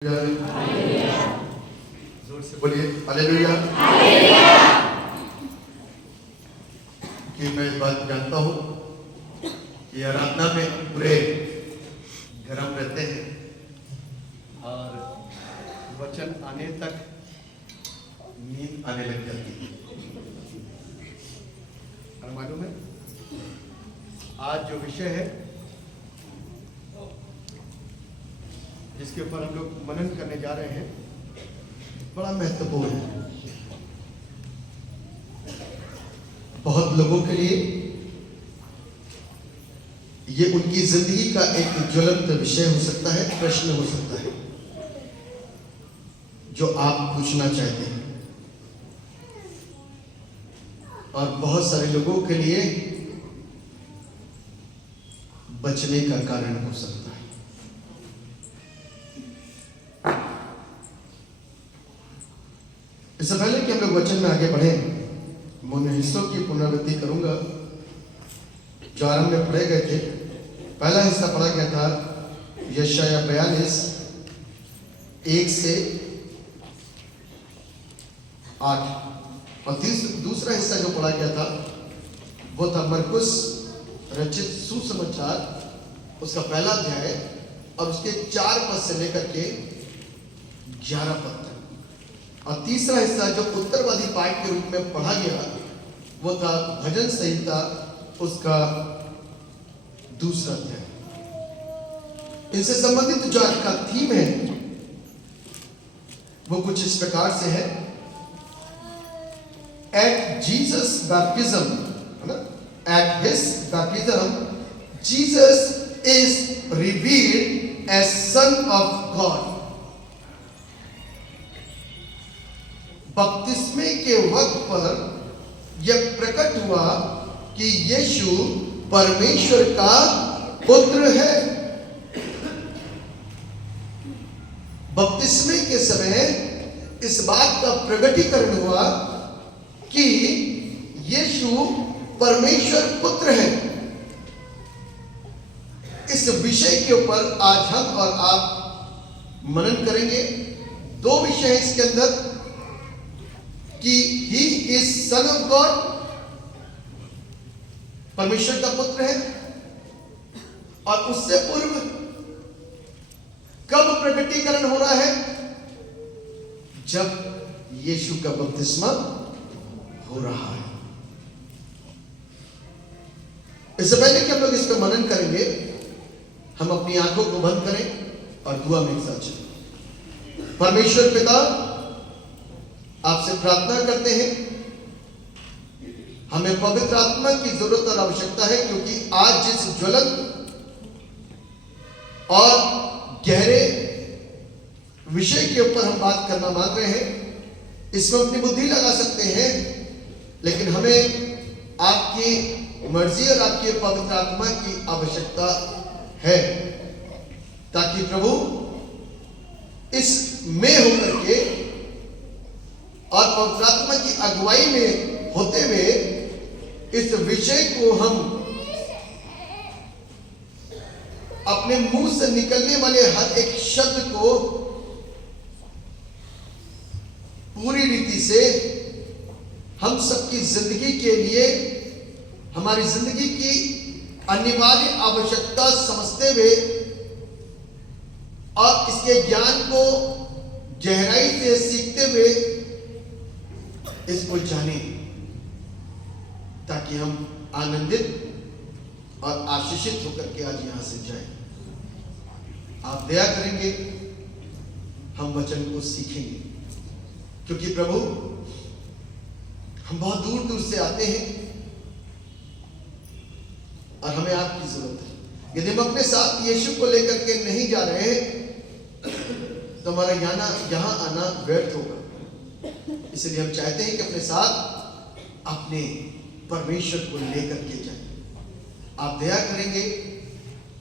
जोर से बोलिए हालेलुया। कि मैं इस बात जानता हूँ कि आराधना में पूरे गरम रहते हैं और वचन आने तक नींद आने लग जाती है। और मालूम है आज जो विषय है जिसके ऊपर हम लोग मनन करने जा रहे हैं बड़ा महत्वपूर्ण है। बहुत लोगों के लिए ये उनकी जिंदगी का एक ज्वलंत विषय हो सकता है, प्रश्न हो सकता है जो आप पूछना चाहते हैं, और बहुत सारे लोगों के लिए बचने का कारण हो सकता है। इससे पहले कि हम लोग वचन में आगे बढ़े, मैं उन हिस्सों की पुनरावृत्ति करूंगा जो आरंभ में पढ़े गए थे। पहला हिस्सा पढ़ा गया था यशायाह 42 1 से 8, और दूसरा हिस्सा जो पढ़ा गया था वो था मरकुस रचित सुसमाचार उसका पहला अध्याय और उसके 4 पद से लेकर के 11 पद तक, और तीसरा हिस्सा जो उत्तरवादी पाठ के रूप में पढ़ा गया वो था भजन संहिता उसका दूसरा अध्याय। इनसे संबंधित जो आज का थीम है वो कुछ इस प्रकार से है। एट जीसस बैप्टिज्म, है ना, at his baptism Jesus is revealed as son of God. बपतिस्मे के वक्त पर यह प्रकट हुआ कि यीशु परमेश्वर का पुत्र है। बपतिस्मे के समय इस बात का प्रकटीकरण हुआ कि यीशु परमेश्वर पुत्र है। इस विषय के ऊपर आज हम और आप मनन करेंगे। 2 विषय इसके अंदर कि he is sun of God, परमेश्वर का पुत्र है, और उससे पूर्व कब प्रकटीकरण हो रहा है? जब यीशु का बपतिस्मा हो रहा है। इससे पहले कि हम लोग इस पर मनन करेंगे, हम अपनी आंखों को बंद करें और दुआ में एक साथ चलें। परमेश्वर पिता, आपसे प्रार्थना करते हैं, हमें पवित्र आत्मा की जरूरत और आवश्यकता है, क्योंकि आज जिस ज्वलंत और गहरे विषय के ऊपर हम बात करना मांग रहे हैं, इसमें अपनी बुद्धि लगा सकते हैं, लेकिन हमें आपकी मर्जी और आपकी पवित्र आत्मा की आवश्यकता है, ताकि प्रभु इसमें होकर के और पवित्र आत्मा की अगुवाई में होते हुए इस विषय को हम अपने मुंह से निकलने वाले हर एक शब्द को पूरी रीति से हम सबकी जिंदगी के लिए, हमारी जिंदगी की अनिवार्य आवश्यकता समझते हुए और इसके ज्ञान को गहराई से सीखते हुए इसको जाने, ताकि हम आनंदित और आशीषित होकर के आज यहां से जाएं। आप दया करेंगे, हम वचन को सीखेंगे, क्योंकि प्रभु हम बहुत दूर दूर से आते हैं और हमें आपकी जरूरत है। यदि हम अपने साथ यीशु को लेकर के नहीं जा रहे हैं तो हमारा यहां आना व्यर्थ होगा। इसलिए हम चाहते हैं कि अपने साथ अपने परमेश्वर को लेकर के जाएं। आप दया करेंगे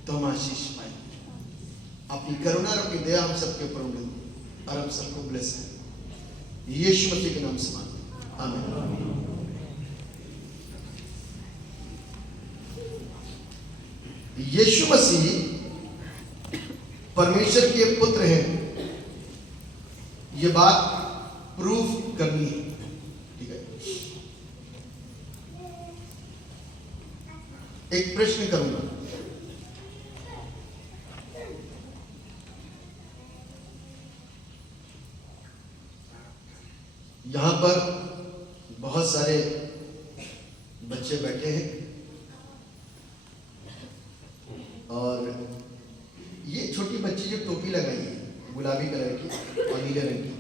तो हम आशीष पाएंगे। अपनी करुणा और अपनी दया हम सबके ऊपर उड़ेगी और हम सबको ब्लेस करें। यीशु मसीह के नाम से मांगते हैं, आमीन। यीशु मसीह परमेश्वर के पुत्र हैं। ये बात प्रूफ करनी है, ठीक है। एक प्रश्न करूंगा, यहां पर बहुत सारे बच्चे बैठे हैं और ये छोटी बच्ची जो टोपी लगाई है गुलाबी कलर की और नीले रंग की,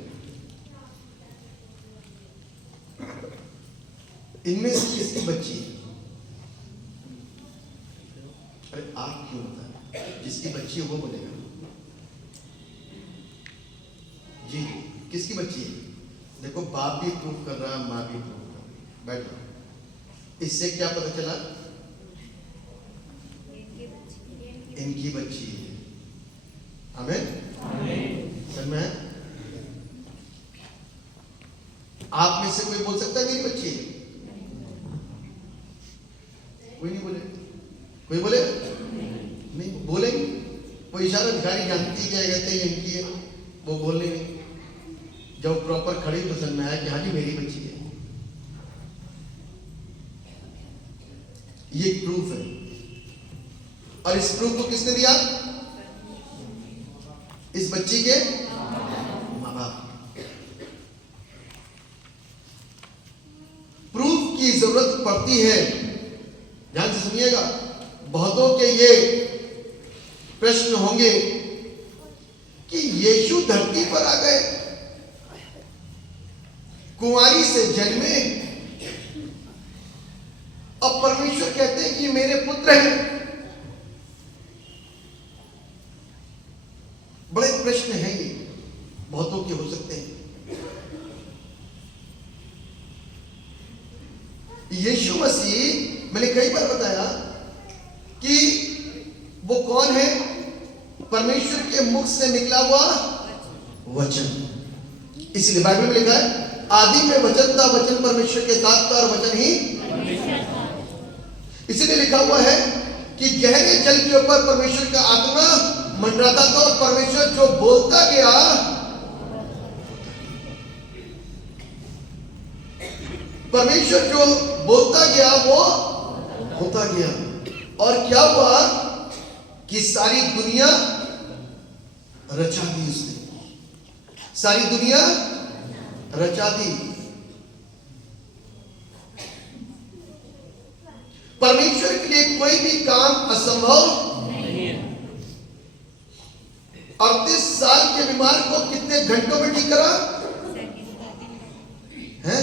इनमें से किसकी बच्ची है? अरे आप क्यों बता, जिसकी बच्ची है वो बोलेगा जी, किसकी बच्ची है? देखो बाप भी प्रूफ कर रहा है, माँ भी प्रूफ कर रही है, बैठ जाओ। इससे क्या पता चला? इनकी बच्ची है। आमीन। समझ में? आप में से कोई बोल सकता है मेरी बच्ची है? कोई नहीं बोले, कोई बोले नहीं, बोलेंगे वो इशारा भिखारी जानती क्या कहते हैं इनकी है, वो बोलने नहीं। जब प्रॉपर खड़ी तो समझ में आया कि हाँ जी मेरी बच्ची है। ये प्रूफ है, और इस प्रूफ को किसने दिया? इस बच्ची के माँ बाप। प्रूफ की जरूरत पड़ती है, ध्यान से सुनिएगा। बहुतों के ये प्रश्न होंगे कि यीशु धरती पर आ गए, कुंवारी से जन्मे, अब परमेश्वर कहते हैं कि मेरे पुत्र हैं। बड़े प्रश्न हैं ये, बहुतों के हो सकते हैं। यीशु मसीह, मैंने कई बार बताया कि वो कौन है? परमेश्वर के मुख से निकला हुआ वचन। इसलिए बाइबल में लिखा है आदि में वचन था, वचन परमेश्वर के साथ था और वचन ही। इसीलिए लिखा हुआ है कि गहरे जल के ऊपर परमेश्वर का आत्मा मंडराता था और परमेश्वर जो बोलता गया, परमेश्वर जो बोलता गया वो होता गया। और क्या हुआ कि सारी दुनिया रचा दी उसने, सारी दुनिया रचा दी। परमेश्वर के लिए कोई भी काम असंभव नहीं है। 38 साल के बीमार को कितने घंटों में ठीक करा है?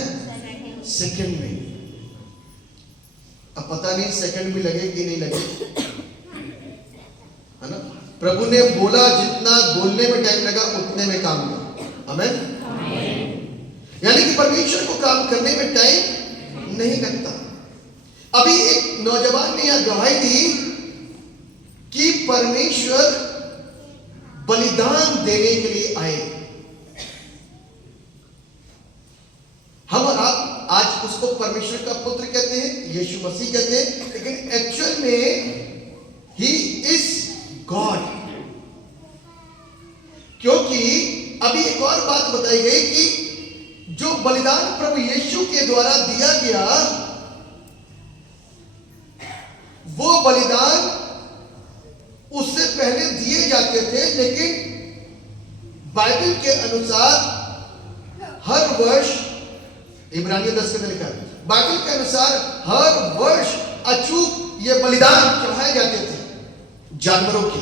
सेकंड में। अब पता नहीं सेकंड भी लगे कि नहीं लगे, है ना? प्रभु ने बोला, जितना बोलने में टाइम लगा उतने में काम हुआ। आमीन। यानी कि परमेश्वर को काम करने में टाइम नहीं लगता। अभी एक नौजवान ने यह गवाही दी कि परमेश्वर बलिदान देने के लिए आए। हम और आप आज उसको परमेश्वर का पुत्र कहते हैं, यीशु मसीह कहते हैं, लेकिन एक्चुअल में ही इज गॉड। क्योंकि अभी एक और बात बताई गई कि जो बलिदान प्रभु यीशु के द्वारा दिया गया, वो बलिदान उससे पहले दिए जाते थे, लेकिन बाइबल के अनुसार हर वर्ष, इब्रानियों 10 में लिखा है, बाइबल के अनुसार हर वर्ष अचूक ये बलिदान चढ़ाए जाते थे जानवरों के,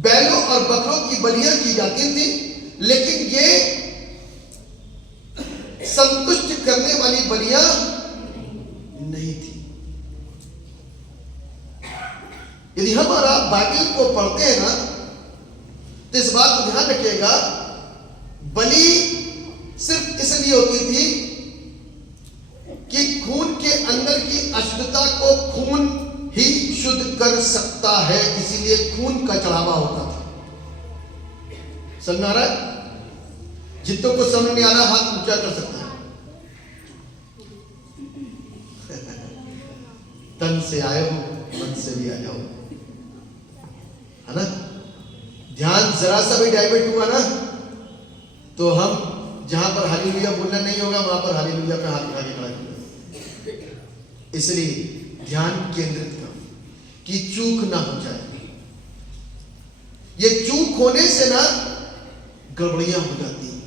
बैलों और बकरों की बलियां की जाती थी। लेकिन ये संतुष्ट करने वाली बलियां नहीं थी। यदि हम और आप बाइबल को पढ़ते हैं ना, तो इस बात को ध्यान रखिएगा, बलि सिर्फ इसलिए होती थी कि खून के अंदर की अशुद्धता को खून ही शुद्ध कर सकता है, इसीलिए खून का चढ़ावा होता था। समझ आ रहा है? जितनों को समझ नहीं आ रहा हाथ ऊंचा कर सकता है। तन से आए हो, मन से भी आ जाओ, है ना? ध्यान जरा सा भी डाइवर्ट हुआ ना तो हम जहां पर हालेलुया बोलना नहीं होगा वहां पर हालेलुया पे हाथ उठा के खड़ा किया। इसलिए ध्यान केंद्रित करो कि चूक ना हो जाए। ये चूक होने से ना गड़बड़ियां हो जाती हैं।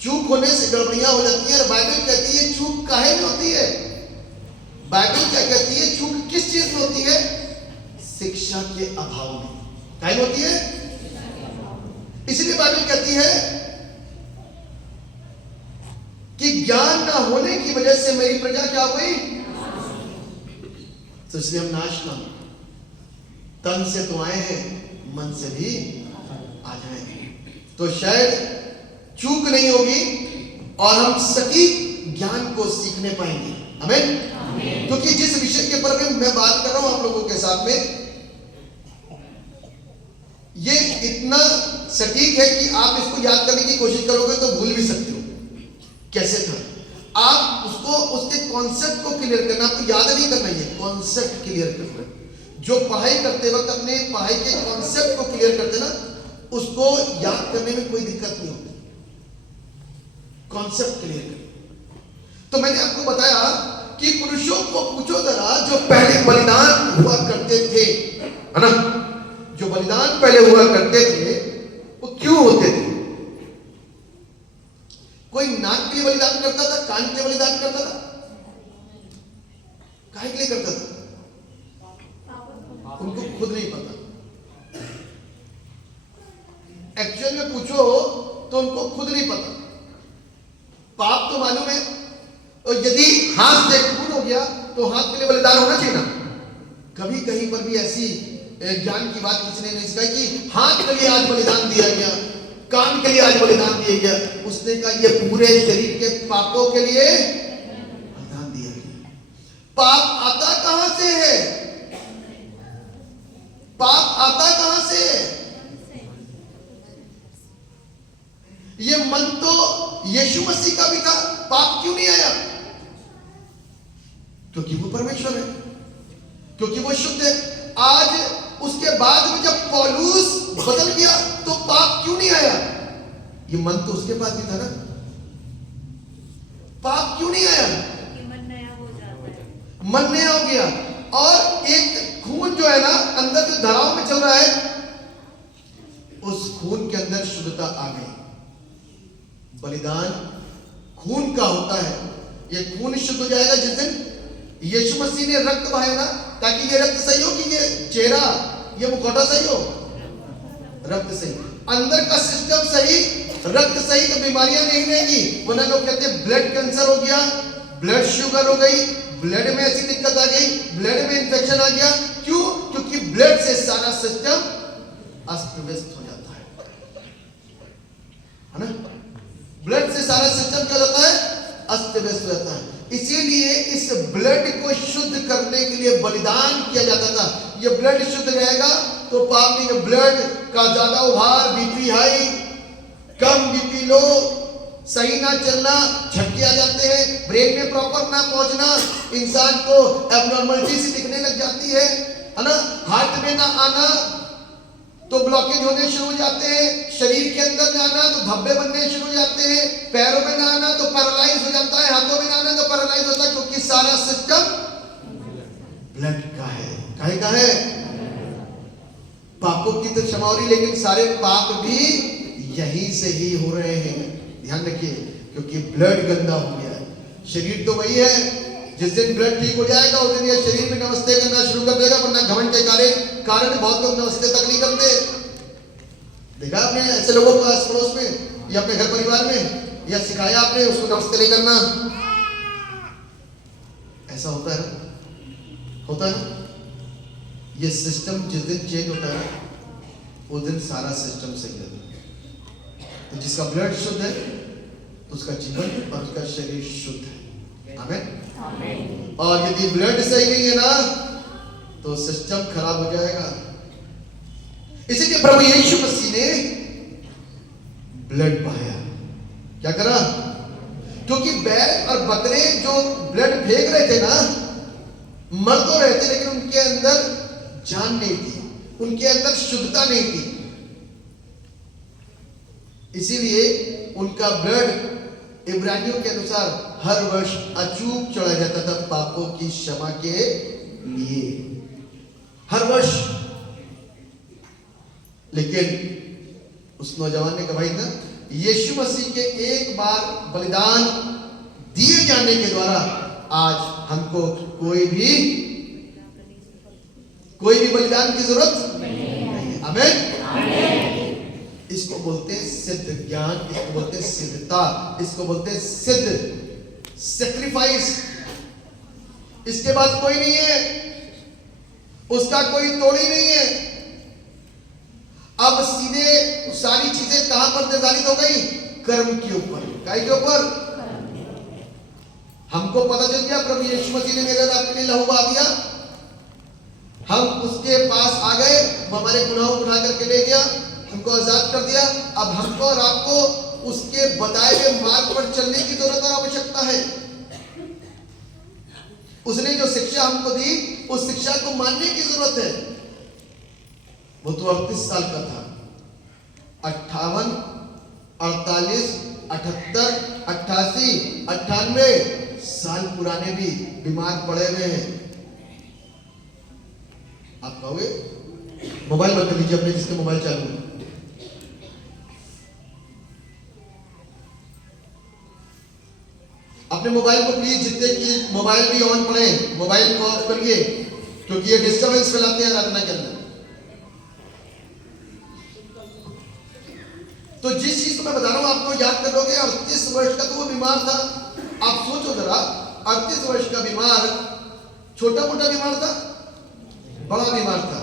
चूक होने से गड़बड़ियां हो जाती हैं। और बाइबल कहती है चूक काहे में होती है? बाइबल क्या कहती है? चूक किस चीज में होती है? शिक्षा के अभाव में। काहे में होती है? इसलिए बाइबल कहती है कि ज्ञान ना होने की वजह से मेरी प्रजा क्या हुई? तो इसलिए हम नाश ना हो। तन से तो आए हैं, मन से भी आ जाएंगे, तो शायद चूक नहीं होगी और हम सटीक ज्ञान को सीखने पाएंगे। आमीन। क्योंकि जिस विषय के ऊपर मैं बात कर रहा हूं आप लोगों के साथ में, ये इतना सटीक है कि आप इसको याद करने की कोशिश करोगे तो भूल भी सकते हो कैसे था। आप उसको उसके कॉन्सेप्ट को क्लियर करना, आपको याद नहीं करना, ये कॉन्सेप्ट क्लियर करना। जो पढ़ाई करते वक्त अपने पढ़ाई के कॉन्सेप्ट को क्लियर करते ना, उसको याद करने में कोई दिक्कत नहीं होती। कॉन्सेप्ट क्लियर कर। तो मैंने आपको बताया कि पुरुषों को पूछो जरा, जो पहले बलिदान हुआ करते थे, है ना, जो बलिदान पहले हुआ करते थे वो क्यों होते थे? कोई नाक के लिए बलिदान करता था, कान के लिए बलिदान करता था, काहे के लिए करता था? उनको खुद नहीं पता। एक्चुअल में पूछो तो उनको खुद नहीं पता। पाप तो मालूम है, और यदि हाथ से खून हो गया तो हाथ के लिए बलिदान होना चाहिए ना। कभी कहीं पर भी ऐसी ज्ञान की बात किसी ने नहीं सिखाई कि हाथ के लिए आज बलिदान दिया गया, कान के लिए आज बलिदान दिया गया। उसने कहा ये पूरे शरीर के पापों के लिए बलिदान दिया गया। पाप आता कहां से है? पाप आता कहां से है? ये मन तो यीशु मसीह का भी था, पाप क्यों नहीं आया? क्योंकि वो परमेश्वर है, क्योंकि वो शुद्ध है। आज उसके बाद में जब पौलुस बदल गया तो पाप क्यों नहीं आया? ये मन तो उसके पास भी था ना, पाप क्यों नहीं आया? मन नया हो जाता है, मन नया हो गया। और एक खून जो है ना अंदर जो धाराओं में चल रहा है, उस खून के अंदर शुद्धता आ गई। बलिदान खून का होता है। ये खून शुद्ध हो जाएगा जिस दिन यीशु मसीह ने रक्त बहाया ना, ताकि ये रक्त सही हो, कि ये चेहरा, ये मुखौटा सही हो, रक्त सही, अंदर का सिस्टम सही, रक्त सही, तो बीमारियां नहीं रहेंगी। वरना लोग कहते हैं ब्लड कैंसर हो गया, ब्लड शुगर हो गई, ब्लड में ऐसी दिक्कत आ गई, ब्लड में इंफेक्शन आ गया। क्यों? क्योंकि ब्लड से सारा सिस्टम अस्त व्यस्त हो जाता है ना। ब्लड से सारा सिस्टम क्या होता है? अस्त व्यस्त हो जाता है। इसीलिए इस ब्लड को शुद्ध करने के लिए बलिदान किया जाता था। ये ब्लड शुद्ध रहेगा तो पाप नहीं। ब्लड का ज्यादा उभार, बीपी हाई, कम बीपी लो, सही ना चलना, झटके आ जाते हैं, ब्रेन में प्रॉपर ना पहुंचना, इंसान को एबनॉर्मलिटी सी दिखने लग जाती है ना। हार्ट में ना आना तो ब्लॉकेज होने शुरू हो जाते हैं, शरीर के अंदर ना आना तो धब्बे बनने शुरू हो जाते हैं, पैरों में ना आना तो पैरालाइज हो जाता है, हाथों में ना आना तो पैरालाइज होता है, क्योंकि सारा सिस्टम ब्लड का है। काहे का है? पापों की तो क्षमा हो रही, लेकिन सारे पाप भी यहीं से ही हो रहे हैं। ध्यान रखिए, क्योंकि ब्लड गंदा हो गया है। शरीर तो वही है, जिस दिन ब्लड ठीक हो जाएगा उस दिन ये शरीर में नमस्ते करना शुरू कर देगा। वरना घमंड के कारण बहुत लोग नमस्ते तक नहीं करते। देखा आपने ऐसे लोगों को आस पड़ोस में या अपने घर परिवार में, या सिखाया आपने उसको नमस्ते नहीं करना? ऐसा होता है, होता है। ये सिस्टम जिस दिन चेंज होता है उस दिन सारा सिस्टम सही होता है। तो जिसका ब्लड शुद्ध है उसका जीवन और उसका शरीर शुद्ध है। आमीन। और यदि ब्लड सही नहीं है ना तो सिस्टम खराब हो जाएगा। इसीलिए प्रभु यीशु मसीह ने ब्लड बहाया। क्या करा? क्योंकि बैल और बकरे जो ब्लड फेंक रहे थे ना, मर तो रहे थे लेकिन उनके अंदर जान नहीं थी। उनके अंदर शुद्धता नहीं थी, इसीलिए उनका ब्लड इब्रानियों के अनुसार हर वर्ष अचूक चढ़ाया जाता था पापों की क्षमा के लिए, हर वर्ष। लेकिन उस नौजवान ने कहा, भाई ना, यीशु मसीह के एक बार बलिदान दिए जाने के द्वारा आज हमको कोई भी बलिदान की जरूरत नहीं है। आमीन। इसको बोलते हैं सिद्ध ज्ञान, इसको बोलते हैं सिद्धता, इसको बोलते हैं सिद्ध सैक्रिफाइस। इसके बाद कोई नहीं है, उसका कोई तोड़ी नहीं है। अब सीधे सारी चीजें कहां पर निर्धारित हो गई? कर्म के ऊपर, काय के ऊपर? हमको पता चल गया प्रभु यीशु मसीह ने मेरे और आपके लिए लहू बहा दिया, हम उसके पास आ गए, हमारे गुनाहों को उठा करके ले गया, हमको आजाद कर दिया। अब हमको और आपको उसके बताए हुए मार्ग पर चलने की जरूरत और आवश्यकता है। उसने जो शिक्षा हमको दी, उस शिक्षा को मानने की जरूरत है। वो तो 38 साल का था, 58, 48, 78, 88, 98 साल पुराने भी बीमार पड़े हुए हैं। आप कहोगे मोबाइल बंद कर लीजिए अपने, जिसके मोबाइल चालू है। अपने मोबाइल को प्लीज, जितने की मोबाइल भी ऑन पड़े, मोबाइल को ऑफ करिए, क्योंकि ये डिस्टर्बेंस फैलाते हैं आराधना के अंदर। तो जिस चीज को मैं बता रहा हूं आपको याद कर लोगे। 38 वर्ष का तो वो बीमार था। आप सोचो जरा, 38 वर्ष का बीमार छोटा मोटा बीमार था, बड़ा बीमार था।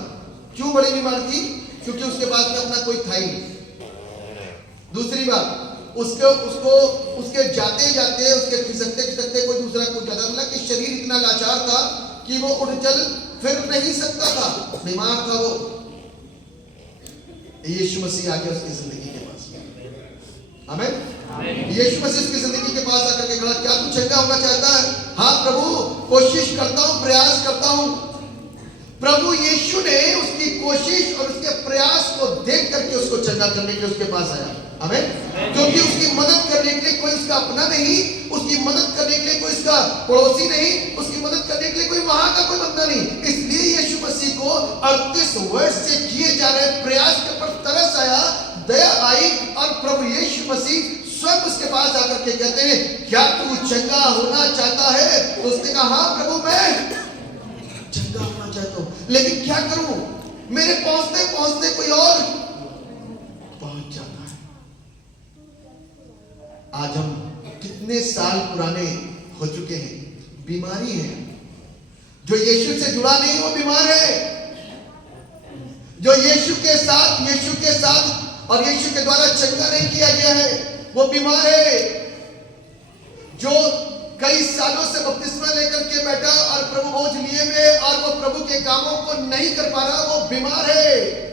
क्यों बड़ी बीमार थी? क्योंकि उसके पास में अपना कोई था ही नहीं। दूसरी बात, उसके जाते जाते, उसके खिसकते खिसकते कोई दूसरा कुछ ज्यादा, मतलब कि शरीर इतना लाचार था कि वो उठ चल फिर नहीं सकता था, बीमार था वो। यीशु मसीह आ गया उसकी जिंदगी के पास। आमीन। यीशु मसीह उसकी जिंदगी के पास आकर के खड़ा, क्या तू चंगा होना चाहता है? हाँ प्रभु, कोशिश करता हूं, प्रयास करता हूं। प्रभु यीशु ने उसकी कोशिश और उसके प्रयास को देख करके उसको चंगा करने के लिए उसके पास आया। आमीन। क्योंकि उसकी मदद करने के लिए कोई उसका अपना नहीं, उसकी मदद करने के लिए कोई उसका पड़ोसी नहीं, उसकी मदद करने के लिए कोई वहां का कोई बंदा नहीं। इसलिए यीशु मसीह को 38 वर्ष से किए जा रहे प्रयास के ऊपर तरस आया, दया आई, और प्रभु यीशु मसीह स्वयं उसके पास आकर के कहते हैं, क्या तू चंगा होना चाहता है? तो उसने कहा, हाँ प्रभु, मैं चंगा होना चाहता हूं, लेकिन क्या करूं? मेरे पहुंचते पहुंचते कोई और पहुंच जाता है। आज हम कितने साल पुराने हो चुके हैं, बीमारी है। जो यीशु से जुड़ा नहीं वो बीमार है। जो यीशु के साथ और यीशु के द्वारा चंगा नहीं किया गया है, वो बीमार है। जो कई सालों से बपतिस्मा लेकर के बैठा और प्रभु बोझ लिए हुए और वो प्रभु के कामों को नहीं कर पा रहा, वो बीमार है।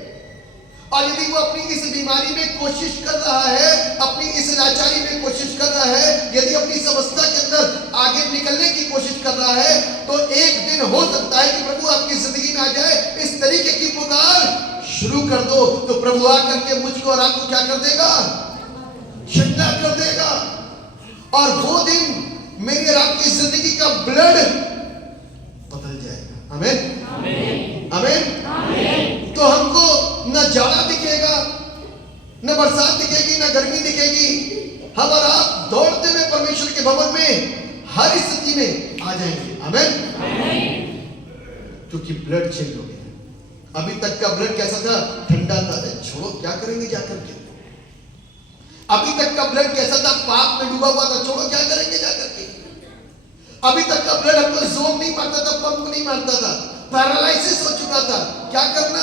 और यदि वो अपनी इस बीमारी में कोशिश कर रहा है, अपनी इस लाचारी में कोशिश कर रहा है, यदि अपनी इस अवस्था के अंदर आगे निकलने की कोशिश कर रहा है, तो एक दिन हो सकता है कि प्रभु आपकी जिंदगी में आ जाए, इस तरीके की पुकार शुरू कर दो, तो प्रभु आकर के मुझको और आपको क्या कर देगा? चंगा कर देगा। और वो दिन मेरी और आपकी जिंदगी का ब्लड बदल जाएगा। आमीन, आमीन। तो हमको न जाड़ा दिखेगा, न बरसात दिखेगी, न गर्मी दिखेगी। हम और आप दौड़ते हुए परमेश्वर के भवन में हर स्थिति में आ जाएंगे। आमीन। क्योंकि ब्लड चेंज हो गया। अभी तक का ब्लड कैसा था? ठंडा था। छोड़ो, क्या करेंगे जाकर के। अभी तक का ब्लड कैसा था? पाप में डूबा हुआ था। छोड़ो, क्या करेंगे जाकर के। अभी तक का ब्लड हमको जोम नहीं मारता था, पंप नहीं मारता था, पैरालिसिस हो चुका था, क्या करना।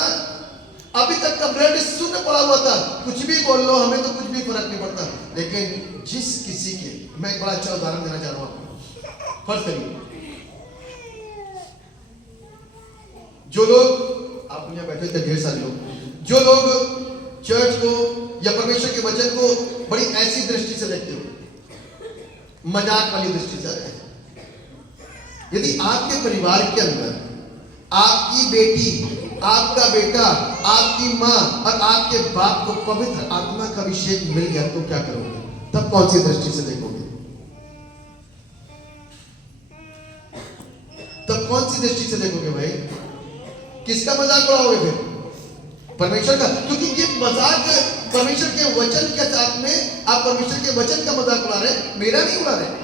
अभी तक का ब्लड शून्य पड़ा हुआ था, कुछ भी बोल लो, हमें तो कुछ भी फर्क नहीं पड़ता। लेकिन जिस किसी के, मैं एक बड़ा अच्छा उदाहरण देना चाह रहा हूं आपको। फर्ज करिए, जो लोग, आप यहाँ बैठे थे ढेर सारे लोग, जो लोग चर्च को या परमेश्वर के वचन को बड़ी ऐसी दृष्टि से देखते हो, मजाक वाली दृष्टि से। यदि आपके परिवार के अंदर आपकी बेटी आपका बेटा, आपकी माँ और आपके बाप को पवित्र आत्मा का अभिषेक मिल गया तो क्या करोगे? तब कौन सी दृष्टि से देखोगे? तब कौन सी दृष्टि से देखोगे भाई? किसका मजाक उड़ाओगे फिर? परमेश्वर का। क्योंकि ये मजाक परमेश्वर के वचन के साथ में आप परमेश्वर के वचन का मजाक उड़ा रहे, मेरा नहीं उड़ा रहे।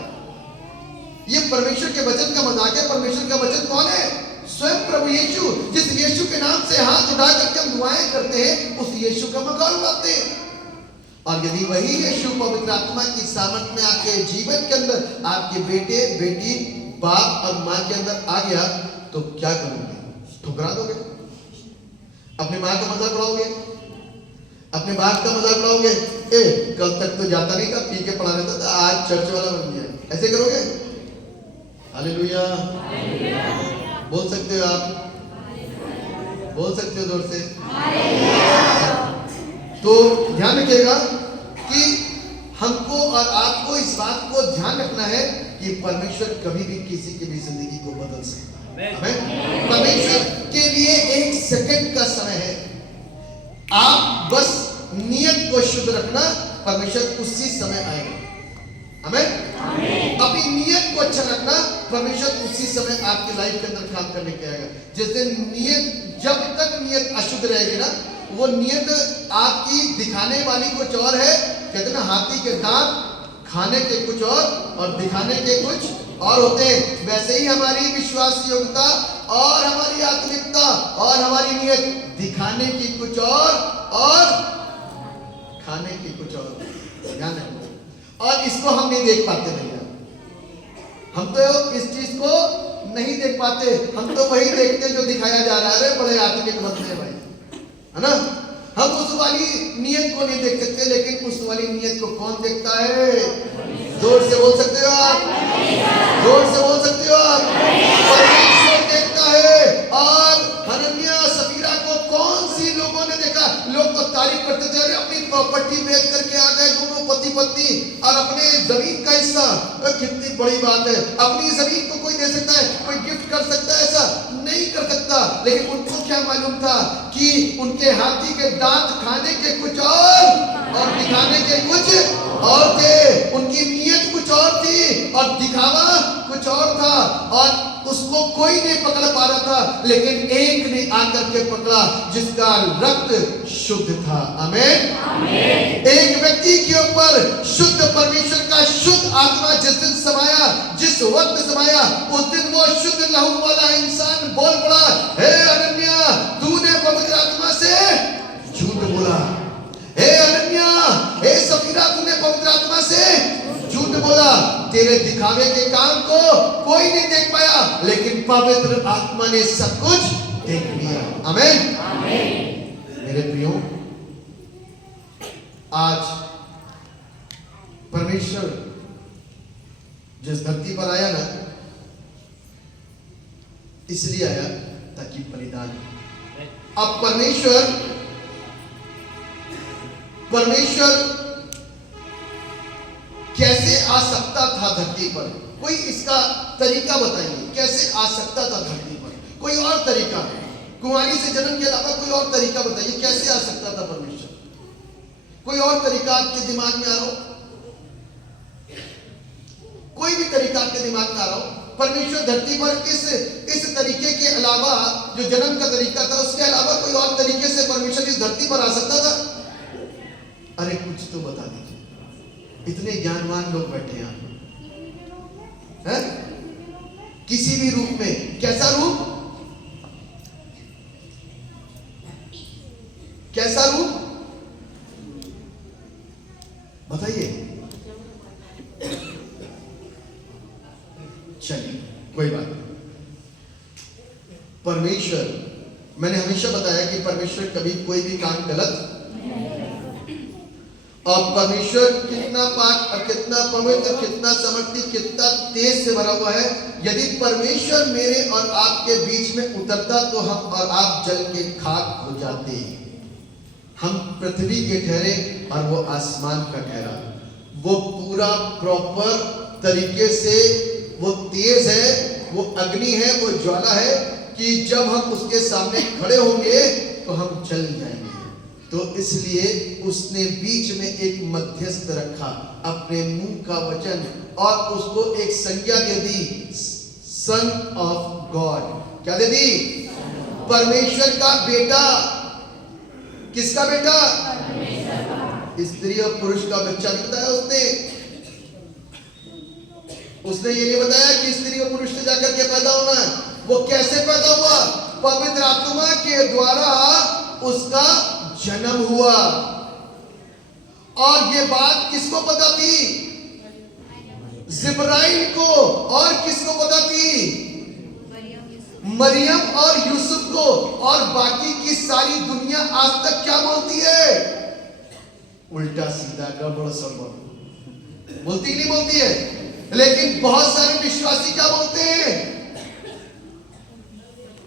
ये परमेश्वर के वचन का मजाक है। परमेश्वर का वचन कौन है? स्वयं प्रभु यीशु। जिस यीशु के नाम से हाथ उठा करके हम दुआएं करते हैं, उस यीशु का मजाक उड़ाते हैं। और यदि वही यीशु पवित्र आत्मा की सामर्थ में आपके जीवन के अंदर, आपके बेटे बेटी, बाप और माँ के अंदर आ गया, तो क्या करोगे? ठुकरा दोगे? अपने माँ का मजाक उड़ाओगे? अपने बाप का मजाक उड़ाओगे? ए, कल तक तो जाता नहीं था, पी के पढ़ा रहता था, आज चर्च वाला बन गया, ऐसे करोगे? हालेलुया। बोल सकते हो आप? बोल सकते हो जोर से? तो ध्यान रखिएगा कि हमको और आपको इस बात को ध्यान रखना है कि परमेश्वर कभी भी किसी की भी जिंदगी को बदल सकता है। आमीन। परमेश्वर के लिए 1 सेकंड का समय है। आप बस नियत को शुद्ध रखना, परमेश्वर उसी समय आएगा। आमीन। अपनी नियत को अच्छा रखना, परमेश्वर उसी समय आपके लाइफ के अंदर काम करने के आएगा। जिस दिन नियत, जब तक नियत अशुद्ध रहेगी ना, वो नियत आपकी दिखाने वाली कुछ और है। कहते ना, हाथी के दांत खाने के कुछ और दिखाने के कुछ और होते हैं। वैसे ही हमारी विश्वास योग्यता और हमारी आत्मिकता और हमारी नियत दिखाने की कुछ और खाने की कुछ और। ध्यान रखना। और इसको हम नहीं देख पाते भैया। हम तो इस चीज को नहीं देख पाते। हम तो वही देखते हैं जो दिखाया जा रहा है। बड़े आत्मिक बनते हैं भाई, है ना। हम उस वाली नियत को नहीं देख सकते, लेकिन उस वाली नियत को कौन देखता है? जोर से बोल सकते हो आप? जोर से बोल सकते हो आप? परमेश्वर देखता है। और हनन्याह सफीरा को कौन सी लोगों ने देखा? लोग तो तारीफ करते थे, अरे अपनी प्रॉपर्टी बेच करके आ गए दोनों पति पत्नी, और अपने जमीन का हिस्सा, कितनी बड़ी बात है। अपनी जमीन को कोई दे सकता है? कोई गिफ्ट कर सकता है? ऐसा नहीं कर सकता। लेकिन उनको क्या मालूम था कि उनके हाथी के दांत खाने के कुछ और दिखाने के कुछ और थे। उनकी नियत कुछ और थी और दिखावा कुछ और था, और उसको कोई नहीं पकड़ पा रहा था, लेकिन एक ने आकर के पकड़ा जिसका रक्त शुद्ध था। आमीन। एक व्यक्ति के ऊपर शुद्ध परमेश्वर का शुद्ध आत्मा जिस दिन समाया, जिस वक्त समाया, उस दिन वो शुद्ध लहू वाला इंसान बोल पड़ा, हे अनन्या, तूने पवित्र आत्मा से झूठ बोला। हे अनन्या, हे सफीरा, तूने पवित्र आत्मा से झूठ बोला। तेरे दिखावे के काम को कोई नहीं देख पाया, लेकिन पवित्र आत्मा ने सब कुछ देख लिया। आमीन। मेरे प्रियो, आज परमेश्वर जिस धरती पर आया ना, इसलिए आया ताकि बलिदान। अब परमेश्वर कैसे आ सकता था धरती पर? कोई इसका तरीका बताइए, कैसे आ सकता था धरती पर? कोई और तरीका, कुंवारी से जन्म के अलावा कोई और तरीका बताइए, कैसे आ सकता था परमेश्वर? कोई और तरीका आपके दिमाग में आ रहा हो? कोई भी तरीका आपके दिमाग में आ रहा हो? परमेश्वर धरती पर इस तरीके के अलावा, जो जन्म का तरीका था, उसके अलावा कोई और तरीके से परमेश्वर इस धरती पर आ सकता था? अरे कुछ तो बता दीजिए। इतने ज्ञानवान लोग बैठे हैं, किसी भी रूप में। कैसा रूप? कैसा रूप बताइए। चलिए, कोई बात नहीं। परमेश्वर, मैंने हमेशा बताया कि परमेश्वर कभी कोई भी काम गलत, और परमेश्वर कितना पाक और कितना पवित्र, कितना समर्थी, कितना तेज से भरा हुआ है। यदि परमेश्वर मेरे और आपके बीच में उतरता तो हम और आप जल के खाक हो जाते। हम पृथ्वी के ठहरे और वो आसमान का ठहरा। वो पूरा प्रॉपर तरीके से, वो तेज है, वो अग्नि है, वो ज्वाला है कि जब हम उसके सामने खड़े होंगे तो हम चल जाएंगे। तो इसलिए उसने बीच में एक मध्यस्थ रखा, अपने मुंह का वचन, और उसको एक संज्ञा दे दी, सन ऑफ गॉड। क्या दे दी? परमेश्वर का बेटा। किसका बेटा? स्त्री और पुरुष का बच्चा नहीं बताया उसने ये नहीं बताया कि स्त्री और पुरुष से जाकर के पैदा होना है। वो कैसे पैदा हुआ? पवित्र आत्मा के द्वारा उसका जन्म हुआ। और ये बात किसको पता थी? जिब्राइल को। और किसको पता थी? मरियम और यूसुफ को। और बाकी की सारी दुनिया आज तक क्या बोलती है? उल्टा सीधा गड़बड़ सड़बड़ बोलती नहीं बोलती है। लेकिन बहुत सारे विश्वासी क्या बोलते हैं?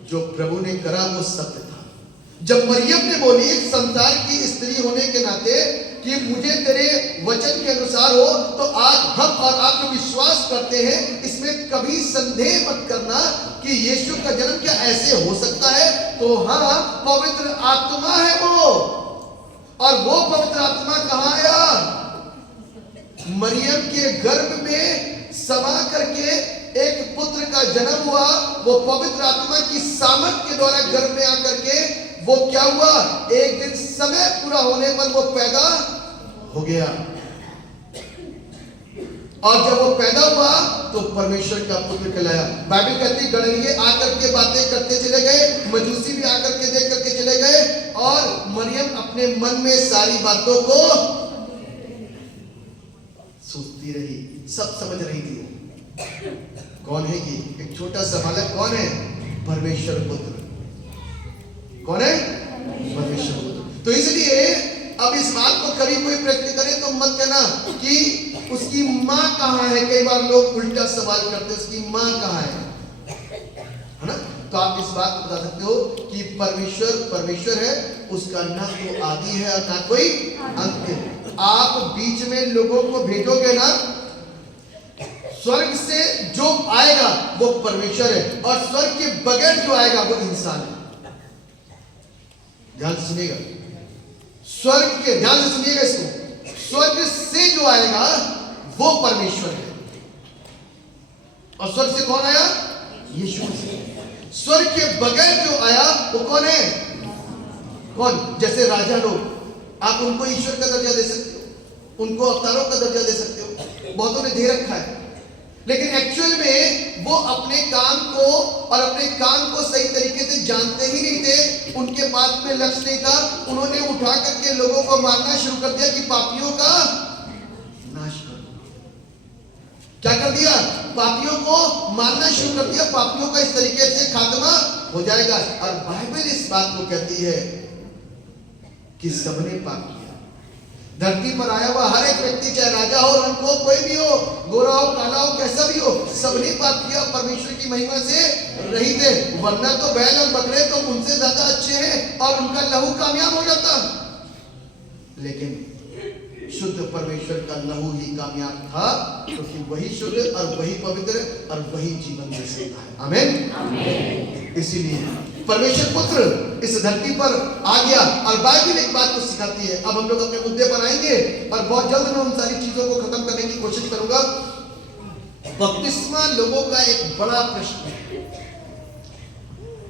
जो प्रभु ने करा वो सत्य था। जब मरियम ने बोली संसार की स्त्री होने के नाते कि मुझे तेरे वचन के अनुसार हो, तो आज हम और आप जो विश्वास करते हैं इसमें कभी संदेह मत करना कि यीशु का जन्म क्या ऐसे हो सकता है। तो हाँ, पवित्र आत्मा है वो। और वो पवित्र आत्मा कहां आया? मरियम के गर्भ में समा करके एक पुत्र का जन्म हुआ। वो पवित्र आत्मा की सामर्थ के द्वारा गर्भ में आकर के वो क्या हुआ? एक दिन समय पूरा होने पर वो पैदा हो गया। और जब वो पैदा हुआ तो परमेश्वर का पुत्र कहलाया। बाइबल कहती गणनीय आकर के बातें करते चले गए, मजूसी भी आकर के देख करके चले गए, और मरियम अपने मन में सारी बातों को सोचती रही, सब समझ रही थी। कौन है ये? एक छोटा सा बालक। कौन है? परमेश्वर पुत्र। कौन है? परमेश्वर पुत्र। तो इसलिए अब इस बात को कभी कोई प्रश्न करे तो मत कहना कि उसकी मां कहां है। कई बार लोग उल्टा सवाल करते हैं, उसकी मां कहां है ना? तो आप इस बात को बता सकते हो कि परमेश्वर है, उसका ना तो आदि है और ना कोई अंत है। आप बीच में लोगों को भेजोगे ना, स्वर्ग से जो आएगा वो परमेश्वर है, और स्वर्ग के बगैर जो आएगा वो इंसान है। ध्यान से सुनिएगा, स्वर्ग के, ध्यान से सुनिएगा इसको, स्वर्ग से जो आएगा वो परमेश्वर है। और स्वर्ग से कौन आया? यीशु मसीह। स्वर्ग के बगैर जो आया वो कौन है? कौन? जैसे राजा लोग, आप उनको ईश्वर का दर्जा दे सकते हो, उनको अवतारों का दर्जा दे सकते हो, बहुतों ने दे रखा है। लेकिन एक्चुअल में वो अपने काम को और अपने काम को सही तरीके से जानते ही नहीं थे। उनके पास में लक्ष्य नहीं था। उन्होंने उठा करके लोगों को मारना शुरू कर दिया कि पापियों का नाश करो। क्या कर दिया? पापियों को मारना शुरू कर दिया। पापियों का इस तरीके से खात्मा हो जाएगा। और बाइबल इस बात को कहती है कि सबने पाप किया। धरती पर आया हुआ हर एक व्यक्ति, चाहे राजा हो, रंग हो, कोई भी हो, गोरा हो, काला हो, कैसा भी हो, सबने पाप किया, परमेश्वर की महिमा से रहित है। वरना तो बैल और बकरे तो उनसे ज्यादा अच्छे हैं और उनका लहू कामयाब हो जाता। लेकिन शुद्ध परमेश्वर का लहू ही कामयाब था, क्योंकि वही शुद्ध और वही पवित्र और वही जीवन दे सकता है। आमीन। इसीलिए परमेश्वर पुत्र इस धरती पर आ गया। और बाइबल एक बात को सिखाती है। अब हम लोग अपने मुद्दे पर आएंगे और बहुत जल्द मैं उन सारी चीजों को खत्म करने की कोशिश करूंगा। बपतिस्मा लोगों का एक बड़ा प्रश्न है।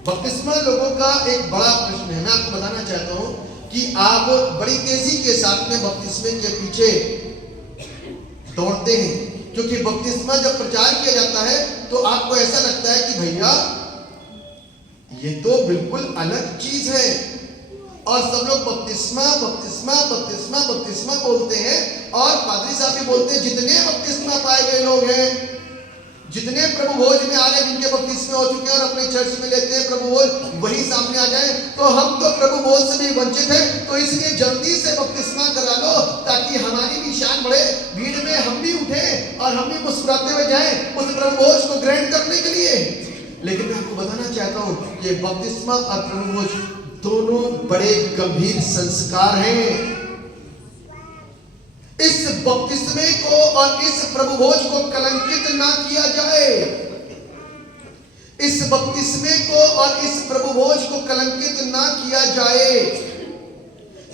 बपतिस्मा लोगों का एक बड़ा प्रश्न है। मैं आपको बताना चाहता हूं कि आप बड़ी तेजी के साथ में बपतिस्मे के पीछे दौड़ते हैं, क्योंकि बपतिस्मा जब प्रचार किया जाता है तो आपको ऐसा लगता है कि भैया ये तो बिल्कुल अलग चीज है। और सब लोग बपतिस्मा बपतिस्मा बपतिस्मा बपतिस्मा बोलते हैं। और पादरी साहब भी बोलते हैं जितने बपतिस्मा पाए गए लोग हैं, जितने प्रभु भोज में आ रहे हैं, जिनके बपतिस्मे हो चुके हैं और अपने चर्च में लेते हैं प्रभु भोज, वही सामने आ जाए। तो हम तो प्रभु भोज से भी वंचित हैं, तो इसलिए जल्दी से बपतिस्मा करा लो ताकि हमारी भी शान बढ़े, भीड़ में हम भी उठे और हम भी मुस्कुराते हुए जाएं उस प्रभु भोज को ग्रहण करने के लिए। लेकिन मैं आपको बताना चाहता हूं कि बपतिस्मा और प्रभु भोज दोनों बड़े गंभीर संस्कार हैं। इस बपतिस्मे को और इस प्रभु भोज को कलंकित ना किया जाए। इस बपतिस्मे को और इस प्रभु भोज को कलंकित ना किया जाए,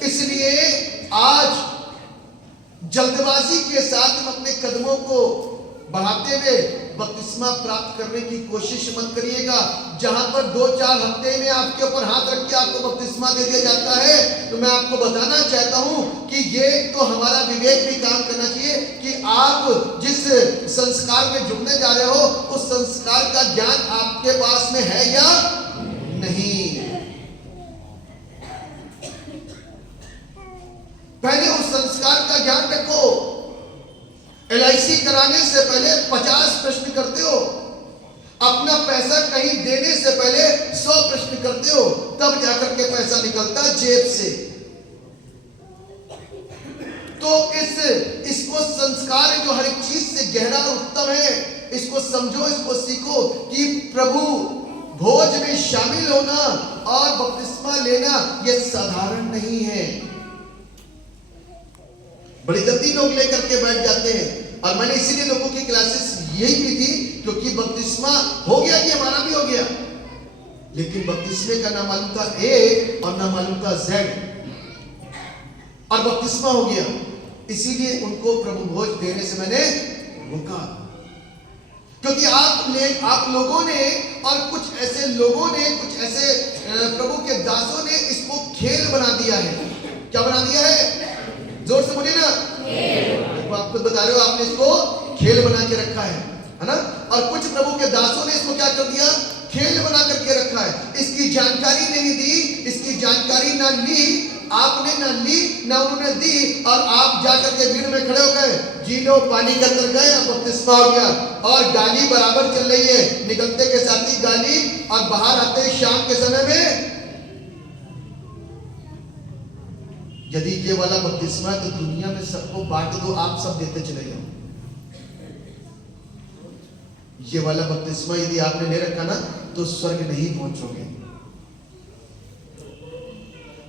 इसलिए आज जल्दबाजी के साथ हम अपने कदमों को बढ़ाते हुए बपतिस्मा प्राप्त करने की कोशिश मत करिएगा। जहां पर 2-4 हफ्ते में आपके ऊपर हाथ रख के आपको बपतिस्मा दे दिया जाता है, तो मैं आपको बताना चाहता हूं कि ये तो हमारा विवेक भी काम करना चाहिए कि आप जिस संस्कार में जुड़ने जा रहे हो उस संस्कार का ज्ञान आपके पास में है या नहीं। पहले उस संस्कार का ज्ञान रखो। LIC कराने से पहले 50 प्रश्न करते हो, अपना पैसा कहीं देने से पहले 100 प्रश्न करते हो, तब जाकर के पैसा निकलता जेब से। तो इसको संस्कार जो हर एक चीज से गहरा और उत्तम है, इसको समझो, इसको सीखो कि प्रभु भोज में शामिल होना और बपतिस्मा लेना यह साधारण नहीं है। बड़ी जल्दी लोग लेकर के बैठ जाते हैं, और मैंने इसीलिए लोगों की क्लासेस यही की थी क्योंकि बपतिस्मा हो गया कि हमारा भी हो गया, लेकिन बपतिस्मे का ना मालूम था A और ना मालूम था Z, और बपतिस्मा हो गया। इसीलिए उनको प्रभु भोज देने से मैंने रोका, क्योंकि आप लोगों ने और कुछ ऐसे लोगों ने, कुछ ऐसे प्रभु के दासों ने इसको खेल बना दिया है। क्या बना दिया है? जोर से बोलिए ना। देखो आप खुद बता रहे हो, आपने इसको खेल बना के रखा है ना। और कुछ प्रभु के दासों ने इसको क्या कर दिया? खेल बना करके रखा है। इसकी जानकारी नहीं दी, इसकी जानकारी ना ली आपने, ना ली ना उन्होंने दी, और आप जाकर के भीड़ में खड़े हो गए, जी लो पानी के अंदर गए, बपतिस्मा हो गया, और गाली बराबर चल रही है, निकलते के साथ ही गाली, और बाहर आते शाम के समय में। यदि ये वाला बपतिस्मा है तो दुनिया में सबको बांट दो, आप सब देते चले जाओ। ये वाला बपतिस्मा यदि आपने ले रखा ना तो स्वर्ग नहीं पहुंचोगे।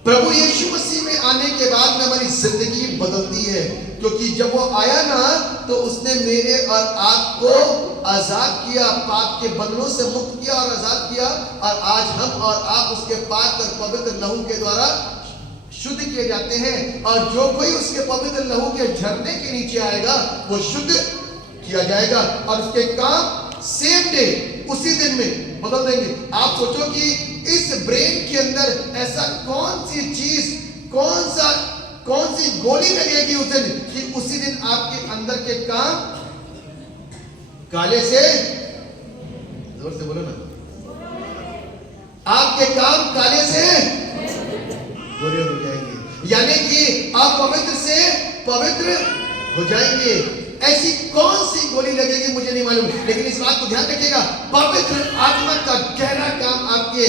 प्रभु यीशु मसीह में आने के बाद में हमारी जिंदगी बदलती है, क्योंकि जब वो आया ना तो उसने मेरे और आपको आजाद किया, पाप के बंधनों से मुक्त किया और आजाद किया, और आज हम और आप उसके पाक और पवित्र लहू के द्वारा शुद्ध किए जाते हैं। और जो कोई उसके पवित्र लहू के झरने के नीचे आएगा वो शुद्ध किया जाएगा, और उसके काम सेम डे, उसी दिन में बदल देंगे। आप सोचो कि इस ब्रेन के अंदर ऐसा कौन सी चीज, कौन सी गोली लगेगी उस दिन कि उसी दिन आपके अंदर के काम काले से, जोर से बोलो ना, आपके काम काले से गोरे हो जाएंगे, यानी कि आप पवित्र से पवित्र हो जाएंगे। ऐसी कौन सी गोली लगेगी मुझे नहीं मालूम, लेकिन इस बात को ध्यान रखिएगा, पवित्र आत्मा का गहरा काम आपके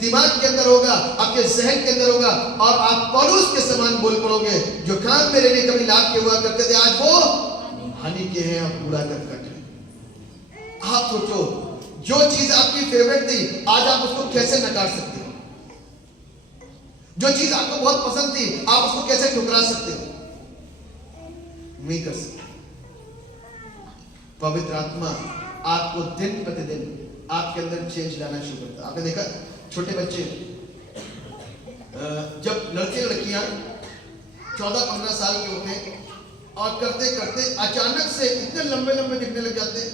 दिमाग के अंदर होगा, आपके जहन के अंदर होगा, और आप पौलुस के समान बोल पड़ोगे, जो काम मेरे लिए कभी लाभ के हुआ करते थे आज वो हानि के हैं, अब कूड़ा करकट है। आप सोचो, जो चीज आपकी फेवरेट थी आज आप उसको कैसे नकार सकते हो? जो चीज आपको बहुत पसंद थी आप उसको कैसे ठुकरा सकते हो? नहीं कर सकते। पवित्र आत्मा आपको दिन प्रतिदिन आपके अंदर चेंज लाना शुरू करता है। आपने देखा छोटे बच्चे, जब लड़के लड़कियां 14-15 साल के होते हैं और करते करते अचानक से इतने लंबे लंबे दिखने लग जाते हैं,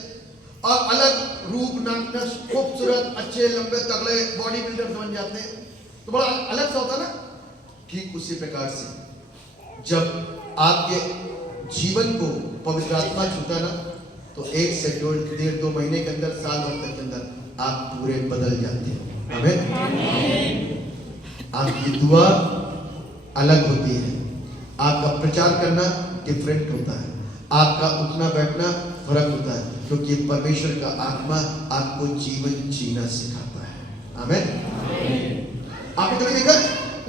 और अलग रूप, नाटक, खूबसूरत, अच्छे लंबे तगड़े बॉडी बिल्डर्स बन जाते हैं, तो बड़ा अलग सा होता ना। ठीक उसी प्रकार से जब आपके जीवन को पवित्र आत्मा छूता ना, तो 1 से 1.5-2 महीने के अंदर, साल भर तक के अंदर आप पूरे बदल जाते हैं। आमीन। आपकी दुआ अलग होती है, आपका प्रचार करना डिफरेंट होता है, आपका उठना बैठना फर्क होता है, क्योंकि परमेश्वर का आत्मा आपको जीवन जीना सिखाता है। आमीन। आपने कभी देखा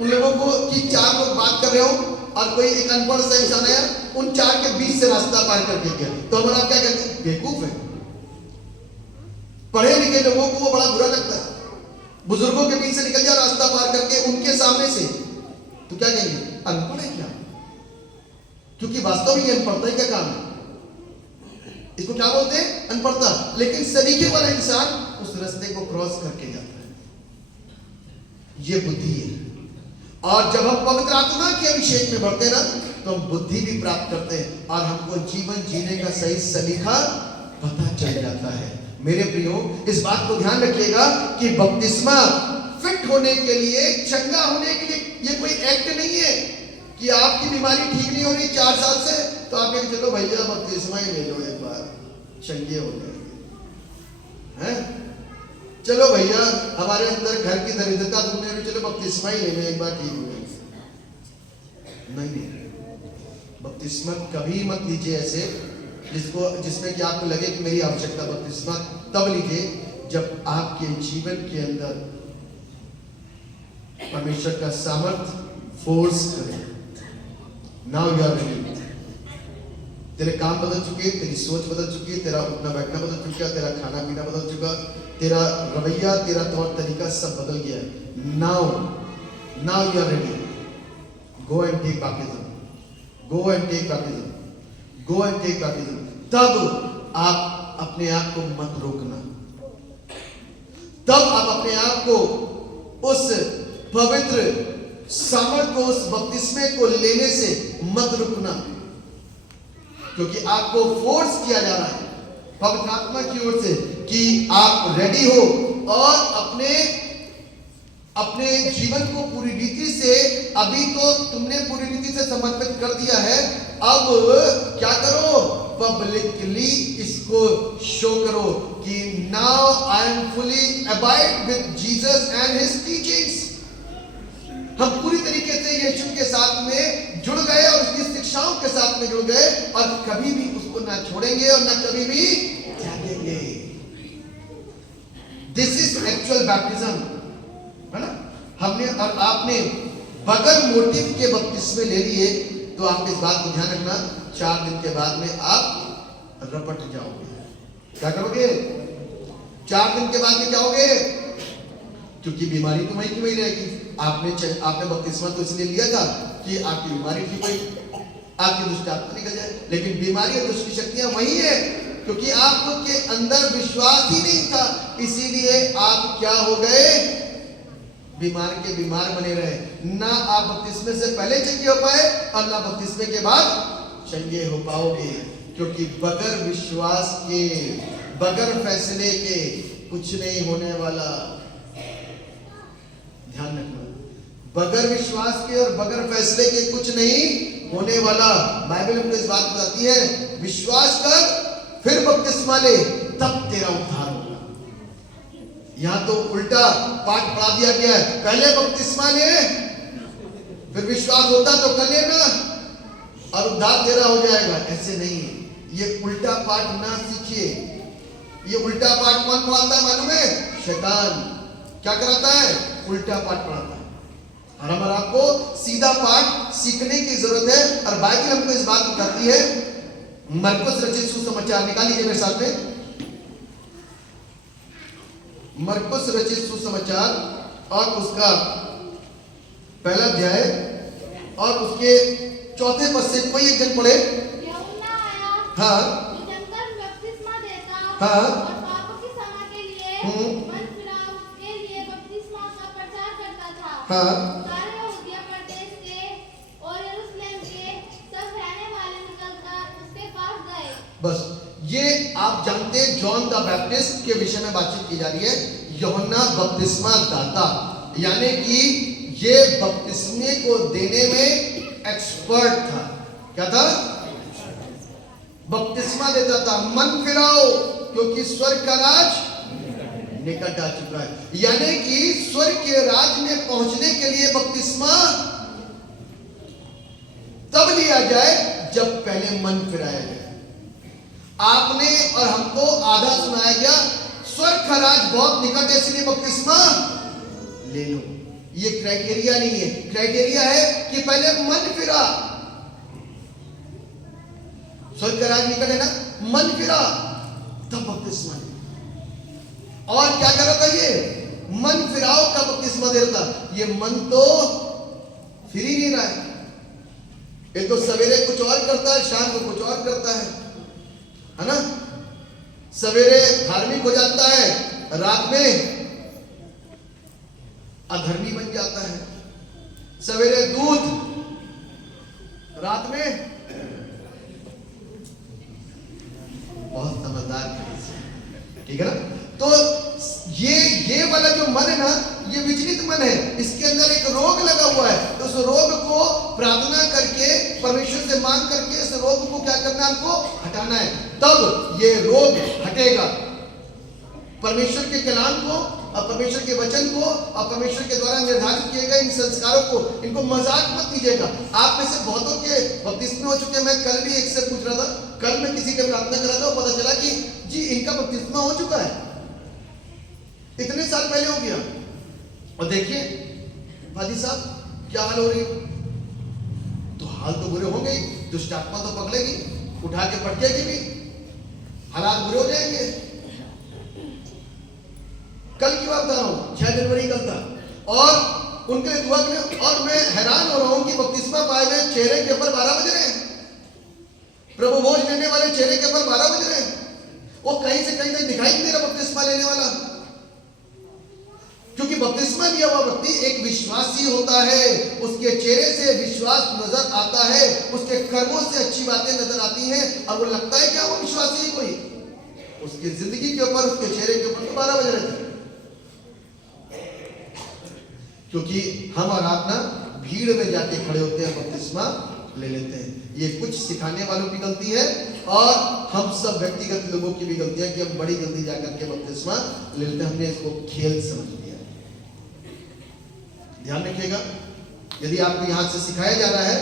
उन लोगों को कि 4 लोग बात कर रहे हो और कोई एक अनपढ़ सा इंसान आया, उन 4 के बीच से रास्ता पार करके गया, तो हमारा क्या कहते हैं? बेवकूफ है। पढ़े लिखे लोगों को वो बड़ा बुरा लगता है। बुजुर्गों के बीच से निकल जाओ रास्ता पार करके उनके सामने से, तो क्या कहेंगे? अनपढ़ है क्या? क्योंकि वास्तव में ये अनपढ़ता ही क्या काम है? इसको क्या बोलते हैं? अनपढ़ता। लेकिन सलीके वाला इंसान उस रास्ते को क्रॉस करके जाता है। ये बुद्धि है। और जब हम पवित्र आत्मा के अभिषेक में बढ़ते हैं ना, तो हम बुद्धि भी प्राप्त करते हैं और हमको जीवन जीने का सही सलीका पता चल जाता है। मेरे प्रियो, इस बात को ध्यान रखिएगा कि बपतिस्मा फिट होने के लिए, चंगा होने के लिए, ये कोई एक्ट नहीं है कि आपकी बीमारी ठीक नहीं हो रही 4 साल से, तो आप कहें चलो भैया बपतिस्मा ही ले लो, एक बार चंगे हो जाएंगे। हैं? चलो भैया, हमारे अंदर घर की दरिद्रता दूर नहीं, चलो बपतिस्मा ही ले लो, एक बार ठीक हो जाएंगे। नहीं, बपतिस्मा कभी मत लीजिए ऐसे जिसमें कि आपको लगे कि मेरी आवश्यकता। बपतिस्मा तब लीजिए जब आपके जीवन के अंदर परमेश्वर का सामर्थ फोर्स करे। Now you are ready. तेरे काम बदल चुके, तेरी सोच बदल चुकी है, तेरा उठना बैठना बदल चुका, तेरा खाना पीना बदल चुका, तेरा रवैया, तेरा तौर तरीका सब बदल गया है। Now you are ready. Go and take baptism, go and take baptism, go and take baptism. तब आप अपने आप को मत रोकना, तब आप अपने आप को उस पवित्र सामर्थ को, उस बपतिस्मे को लेने से मत रुकना, क्योंकि आपको फोर्स किया जा रहा है पवित्र आत्मा की ओर से कि आप रेडी हो और अपने जीवन को पूरी रीति से, अभी तो तुमने पूरी रीति से समर्पित कर दिया है, अब क्या करो, पब्लिकली इसको शो करो कि now I am fully abide with Jesus and his teachings. हम पूरी तरीके से यीशु के साथ में जुड़ गए और उसकी शिक्षाओं के साथ में जुड़ गए और कभी भी उसको ना छोड़ेंगे और ना कभी भी त्यागेंगे। दिस इज एक्चुअल बैप्टिज्म, है ना। हमने और आपने बगैर मोटिव के बपतिस्मे ले लिए, तो आप इस बात को ध्यान रखना, 4 दिन के बाद में आप रपट जाओगे। क्या करोगे? 4 दिन के बाद में क्या होगे? क्योंकि बीमारी तो वही की वही रहेगी। आपने बपतिस्मा तो इसलिए लिया था कि आपकी बीमारी ठीक हुई, आपकी दुष्ट आत्मा निकल जाए, लेकिन बीमारी और दुष्ट की शक्तियां वही है, क्योंकि आपके अंदर विश्वास ही नहीं था, इसीलिए आप क्या हो गए? बीमार के बीमार बने रहे। ना आप बपतिस्मे से पहले चंगे हो पाए और ना बपतिस्मे के बाद चंगे हो पाओगे, क्योंकि बगैर विश्वास के, बगैर फैसले के कुछ नहीं होने वाला। ध्यान रखना, बगैर विश्वास के और बगैर फैसले के कुछ नहीं होने वाला। बाइबल हमको इस बात बताती है, विश्वास कर फिर बपतिस्मा ले, तब तेरा उद्धार होगा। यहां तो उल्टा पाठ पढ़ा दिया गया है, पहले बपतिस्मा ले, फिर विश्वास होता तो कर लेना और उद्धार तेरा हो जाएगा। ऐसे नहीं, ये उल्टा पाठ ना सीखिए। ये उल्टा पाठ कौन पढ़ाता है मालूम है? शैतान। क्या कराता है? उल्टा पाठ पढ़ाता है। और हमारा आपको सीधा पाठ सीखने की जरूरत है, और बाइबल हमको इस बात बताती है। मरकुस रचित सुसमाचार निकाल लीजिए मेरे साथ में, मरकुस रचित सुसमाचार और उसका 1 अध्याय और उसके 4 पद से कोई एक जन पढ़े। यूहन्ना आया, हाँ, जो जमकर बपतिस्मा देता, हाँ, और पापों की क्षमा के लिए, मन फिराव के लिए बपतिस्मा का प्रचार करता था। हाँ, सारे यहूदिया प्रदेश के और यरूशलेम के सब रहने वाले निकलकर उसके पास गए। बस ये आप जानते हैं, जॉन द बैप्टिस्ट के विषय में बातचीत की जा रही है। यूहन्ना बपतिस्मा दाता, यानी कि ये बपतिस्मे को देने में एक्सपर्ट था। क्या था? बपतिस्मा देता था। मन फिराओ, क्योंकि स्वर्ग का राज निकट आ चुका है। यानी कि स्वर्ग के राज में पहुंचने के लिए बपतिस्मा तब लिया जाए जब पहले मन फिराया जाए। आपने और हमको आधा सुनाया गया, स्वर्ग का राज बहुत निकट है, इसलिए बपतिस्मा ले लो। ये क्राइटेरिया नहीं है, क्राइटेरिया है कि पहले मन फिरा। स्वर्ग का राज निकट है ना, मन फिरा तब बपतिस्मा ले। और क्या कर रहा था? ये मन फिराओ का बपतिस्मा दे रहा था। ये मन तो फिर ही नहीं रहा है। ये तो सवेरे कुछ और करता है, शाम को कुछ और करता है ना। सवेरे धार्मिक हो जाता है रात में अधर्मी बन जाता है, सवेरे दूत, रात में बहुत समझदार है, ठीक है ना। तो ये वाला जो मन है ना, ये विचलित मन है, इसके अंदर एक रोग लगा हुआ है। तो उस रोग को प्रार्थना करके, परमेश्वर से मांग करके उस रोग को क्या करना है, हमको हटाना है, तब ये रोग हटेगा। परमेश्वर के कलाम को और परमेश्वर के वचन को और परमेश्वर के द्वारा निर्धारित किए गए इन संस्कारों को, इनको मजाक मत लीजिएगा। आप में से बहुतों के बपतिस्मे हो चुके हैं। मैं कल भी एक से पूछ रहा था, कल मैं किसी का प्रार्थना कर रहा था, पता चला कि जी इनका बपतिस्मा हो चुका है, इतने साल पहले हो गया। और देखिए भाजी साहब क्या हाल हो रही है, तो हाल तो बुरे होंगे, दुष्ट आत्मा तो पकड़ेगी, उठा के पटकेगी भी, हालात बुरे हो जाएंगे। कल की बात बता रहा हूं, 6 जनवरी कल था, और उनके लिए दुआ करें। और मैं हैरान हो रहा हूं कि बपतिस्मा पाए हुए चेहरे के ऊपर 12 बज रहे हैं, प्रभु भोज लेने वाले चेहरे के ऊपर 12 बज रहे हैं। वो कहीं से कहीं तक दिखाई नहीं दे रहा बपतिस्मा लेने वाला, क्योंकि बपतिस्मा लिया हुआ व्यक्ति एक विश्वासी होता है, उसके चेहरे से विश्वास नजर आता है, उसके कर्मों से अच्छी बातें नजर आती हैं, और वो लगता है क्या वो विश्वासी कोई, उसकी जिंदगी के ऊपर, उसके चेहरे के ऊपर तो 12 बज रहे थे। क्योंकि हम और आप ना भीड़ में जाके खड़े होते हैं, बपतिस्मा ले लेते हैं। ये कुछ सिखाने वालों की गलती है, और हम सब व्यक्तिगत लोगों की भी गलती है कि हम बड़ी जल्दी जाकर के बपतिस्मा ले लेते हैं। हमने इसको खेल समझ लिया। ध्यान रखिएगा, यदि आपको यहां से सिखाया जा रहा है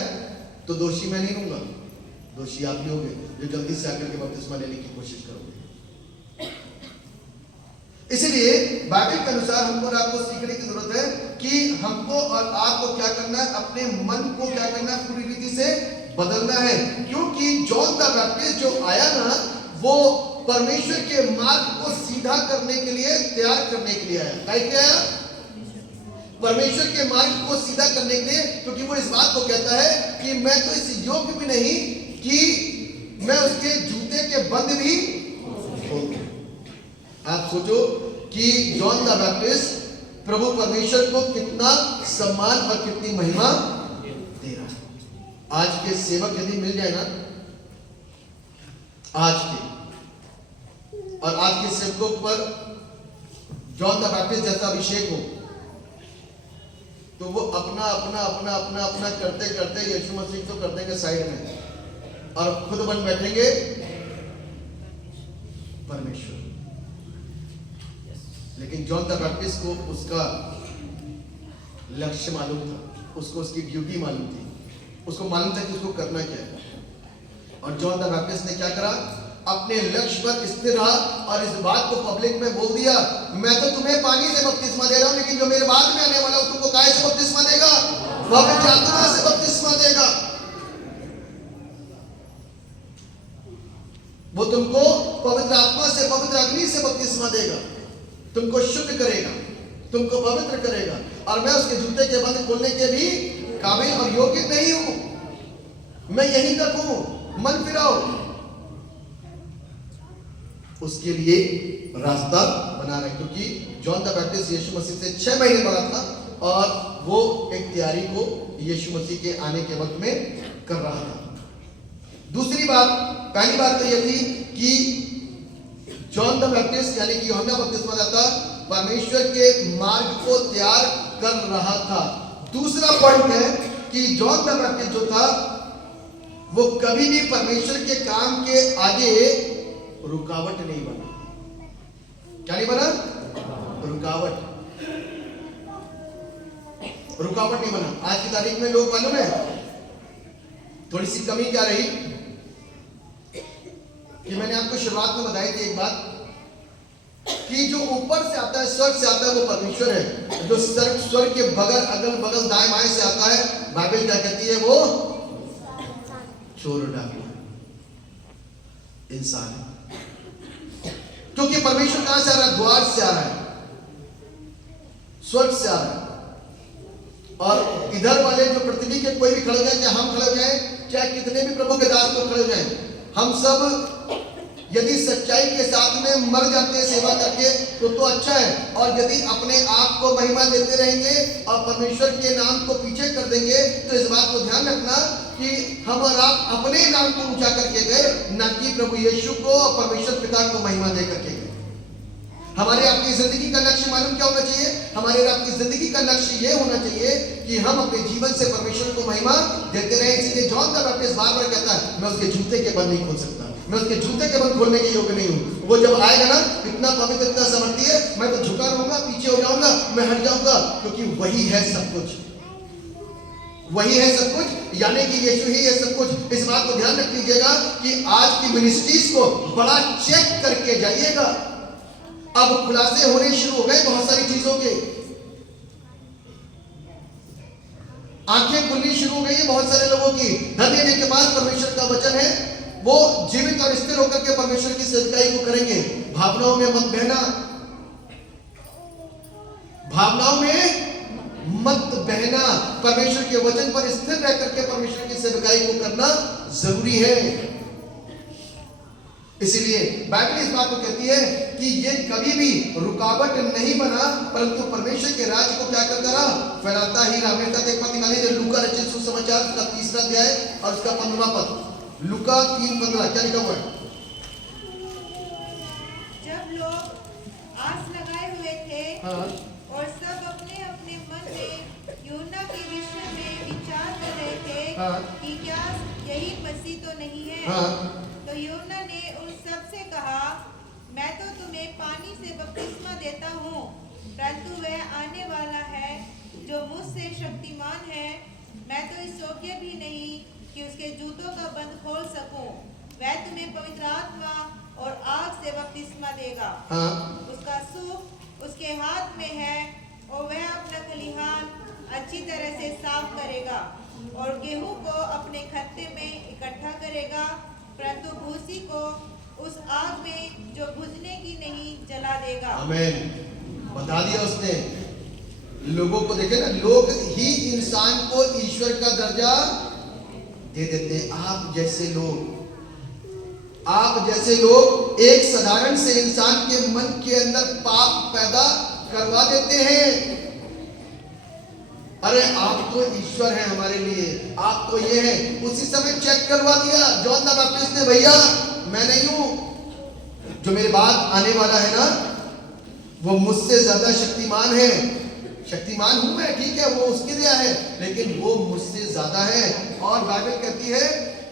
तो दोषी मैं नहीं लूंगा, दोषी आप ही होंगे जो जल्दी से आकर के बपतिस्मा लेने की कोशिश करोगे। इसलिए बाइबल के अनुसार हमको और आपको सीखने की जरूरत है कि हमको और आपको क्या करना है, अपने मन को क्या करना है, पूरी रीति से बदलना है। क्योंकि जॉन द बैप्टिस्ट जो आया ना, वो परमेश्वर के मार्ग को सीधा करने के लिए, तैयार करने के लिए आया। क्या आया? परमेश्वर के मार्ग को सीधा करने के लिए, क्योंकि वो इस बात को कहता है कि मैं तो इस योग्य भी नहीं कि मैं उसके जूते के बंद भी खोल दूं। आप सोचो कि जॉन द बैप्टिस्ट प्रभु परमेश्वर को कितना सम्मान और कितनी महिमा दे रहा है। आज के सेवक यदि मिल जाए ना, आज के और आज के सेवकों पर जॉन द बैप्टिस्ट जैसा अभिषेक हो, तो वो अपना अपना अपना अपना अपना करते करते यीशु मसीह को कर देंगे साइड में, और खुद बन बैठेंगे परमेश्वर। लेकिन जॉन द बैप्टिस्ट को उसका लक्ष्य मालूम था, उसको उसकी ड्यूटी मालूम थी, उसको मालूम था कि उसको करना क्या है। और जॉन द बैप्टिस्ट ने क्या करा, अपने लक्ष्य पर स्थिर रहा और इस बात को पब्लिक में बोल दिया, मैं तो तुम्हें पानी से बपतिस्मा दे रहा हूं, लेकिन जो मेरे बाद में आने वाला है तुमको काहे से बपतिस्मा देगा, पवित्र आत्मा से बपतिस्मा देगा। वो तुमको पवित्र आत्मा से, पवित्र अग्नि से बपतिस्मा देगा, तुमको शुद्ध करेगा, तुमको पवित्र करेगा, और मैं उसके जूते के बंद खोलने के भी काबिल और योग्य नहीं हूं, मैं यहीं तक हूं, मन फिराओ। उसके लिए रास्ता बना रहे, क्योंकि जॉन द बैप्टिस्ट यीशु मसीह से 6 महीने बड़ा था, और वो एक तैयारी को यीशु मसीह के आने के वक्त में कर रहा था। दूसरी बात, पहली बात तो यह थी कि जॉन द बैप्टिस्ट यानी कि यूहन्ना बपतिस्मादाता परमेश्वर के मार्ग को तैयार कर रहा था। दूसरा पॉइंट है कि जॉन द बैप्टिस्ट जो था वो कभी भी परमेश्वर के काम के आगे रुकावट नहीं बना। क्या नहीं बना? रुकावट नहीं बना। आज की तारीख में लोग मालूम है थोड़ी सी कमी क्या रही कि मैंने आपको शुरुआत में बताई थी एक बात कि जो ऊपर से आता है, स्वर्ग से आता है, वो परमेश्वर है। जो स्वर्ग के बगल अगल बगल दाएं बाएं से आता है, बाइबल क्या कहती है, वो चोर डाकू इंसान है। क्योंकि परमेश्वर कहां से आ रहा है? द्वार से आ रहा है, स्वर्ग से आ रहा है। और इधर वाले जो पृथ्वी के कोई भी खड़े हो जाए, चाहे हम खड़े हो जाए, चाहे कितने भी प्रभु के दास लोग खड़े हो जाए, हम सब यदि सच्चाई के साथ में मर जाते हैं सेवा करके तो अच्छा है, और यदि अपने आप को महिमा देते रहेंगे और परमेश्वर के नाम को पीछे कर देंगे तो इस बात को ध्यान रखना कि हम और आप अपने नाम को ऊंचा करके गए, न कि प्रभु यीशु को और परमेश्वर पिता को महिमा दे करके गए। हमारे आपकी जिंदगी का लक्ष्य मालूम क्या होना चाहिए? हमारे आपकी जिंदगी का लक्ष्य यह होना चाहिए कि हम अपने जीवन से परमेश्वर को महिमा देते रहे। इसीलिए जॉन द बैप्टिस्ट बार-बार कहता है, मैं उसके जूते के बंद नहीं खोल सकता, मैं उसके जूते के बंद खोलने के योग्य नहीं हूं। वो जब आएगा ना, इतना पवित्र, इतना सामर्थी है, मैं तो झुका रहूंगा, पीछे हो जाऊंगा, मैं हट जाऊंगा, क्योंकि वही है सब कुछ, वही है सब कुछ, यानी कि यीशु ही है सब कुछ। इस बात को ध्यान रख लीजिएगा कि आज की मिनिस्ट्रीज को बड़ा चेक करके जाइएगा। अब खुलासे होने शुरू हो गए बहुत सारी चीजों के, आंखें खुलनी शुरू हो गई है बहुत सारे लोगों की। धन्य जिनके पास परमेश्वर का वचन है, वो जीवित और स्थिर होकर के परमेश्वर की सेवकाई को करेंगे। भावनाओं में मत बहना, भावनाओं में मत बहना, परमेश्वर के वचन पर स्थिर रह करके परमेश्वर की सेवकाई को करना जरूरी है। इसीलिए बाइबल इस बात को कहती है कि ये कभी भी रुकावट नहीं बना, परंतु परमेश्वर के राज्य को क्या करता रहा? फैलाता ही रहा। मेरे साथ एक बात निकालिए, जो लूका रचित सुसमाचार का 3रा अध्याय और उसका 15वां पद। लूका 3:15 क्या लिखा हुआ है? जब लोग आस लगाए हुए थे और सब अपने अपने मन में यूहन्ना के विषय में विचार कर रहे थे कि क्या यही मसीह तो नहीं है, तो यूहन्ना ने उन सब से कहा, मैं तो तुम्हें पानी से बपतिस्मा देता हूँ, परंतु वह आने वाला है जो मुझसे शक्तिमान है, मैं तो इस योग्य भी नहीं कि उसके जूतों का बंद खोल सकूं। वह तुम्हें पवित्र आत्मा और आग से बपतिस्मा देगा। उसका सूप उसके हाथ में है और वह अपना खलिहान अच्छी तरह से साफ करेगा और गेहूं को अपने खत्ते में इकट्ठा करेगा, परंतु भूसी को उस आग में जो बुझने की नहीं जला देगा। आमीन। बता दिया उसने लोगों को। देखे ना, लोग ही इंसान को ईश्वर का दर्जा दे देते हैं। आप जैसे लोग एक साधारण से इंसान के मन के अंदर पाप पैदा करवा देते हैं। अरे आप तो ईश्वर हैं हमारे लिए, आप तो ये हैं। उसी समय चेक करवा दिया जॉन द बैप्टिस्ट ने, भैया मैं नहीं हूं, जो मेरे बाद आने वाला है ना, वो मुझसे ज्यादा शक्तिमान है। शक्तिमान हूं मैं, ठीक है, वो उसके लिए है, लेकिन वो मुझसे ज्यादा है। और बाइबल कहती है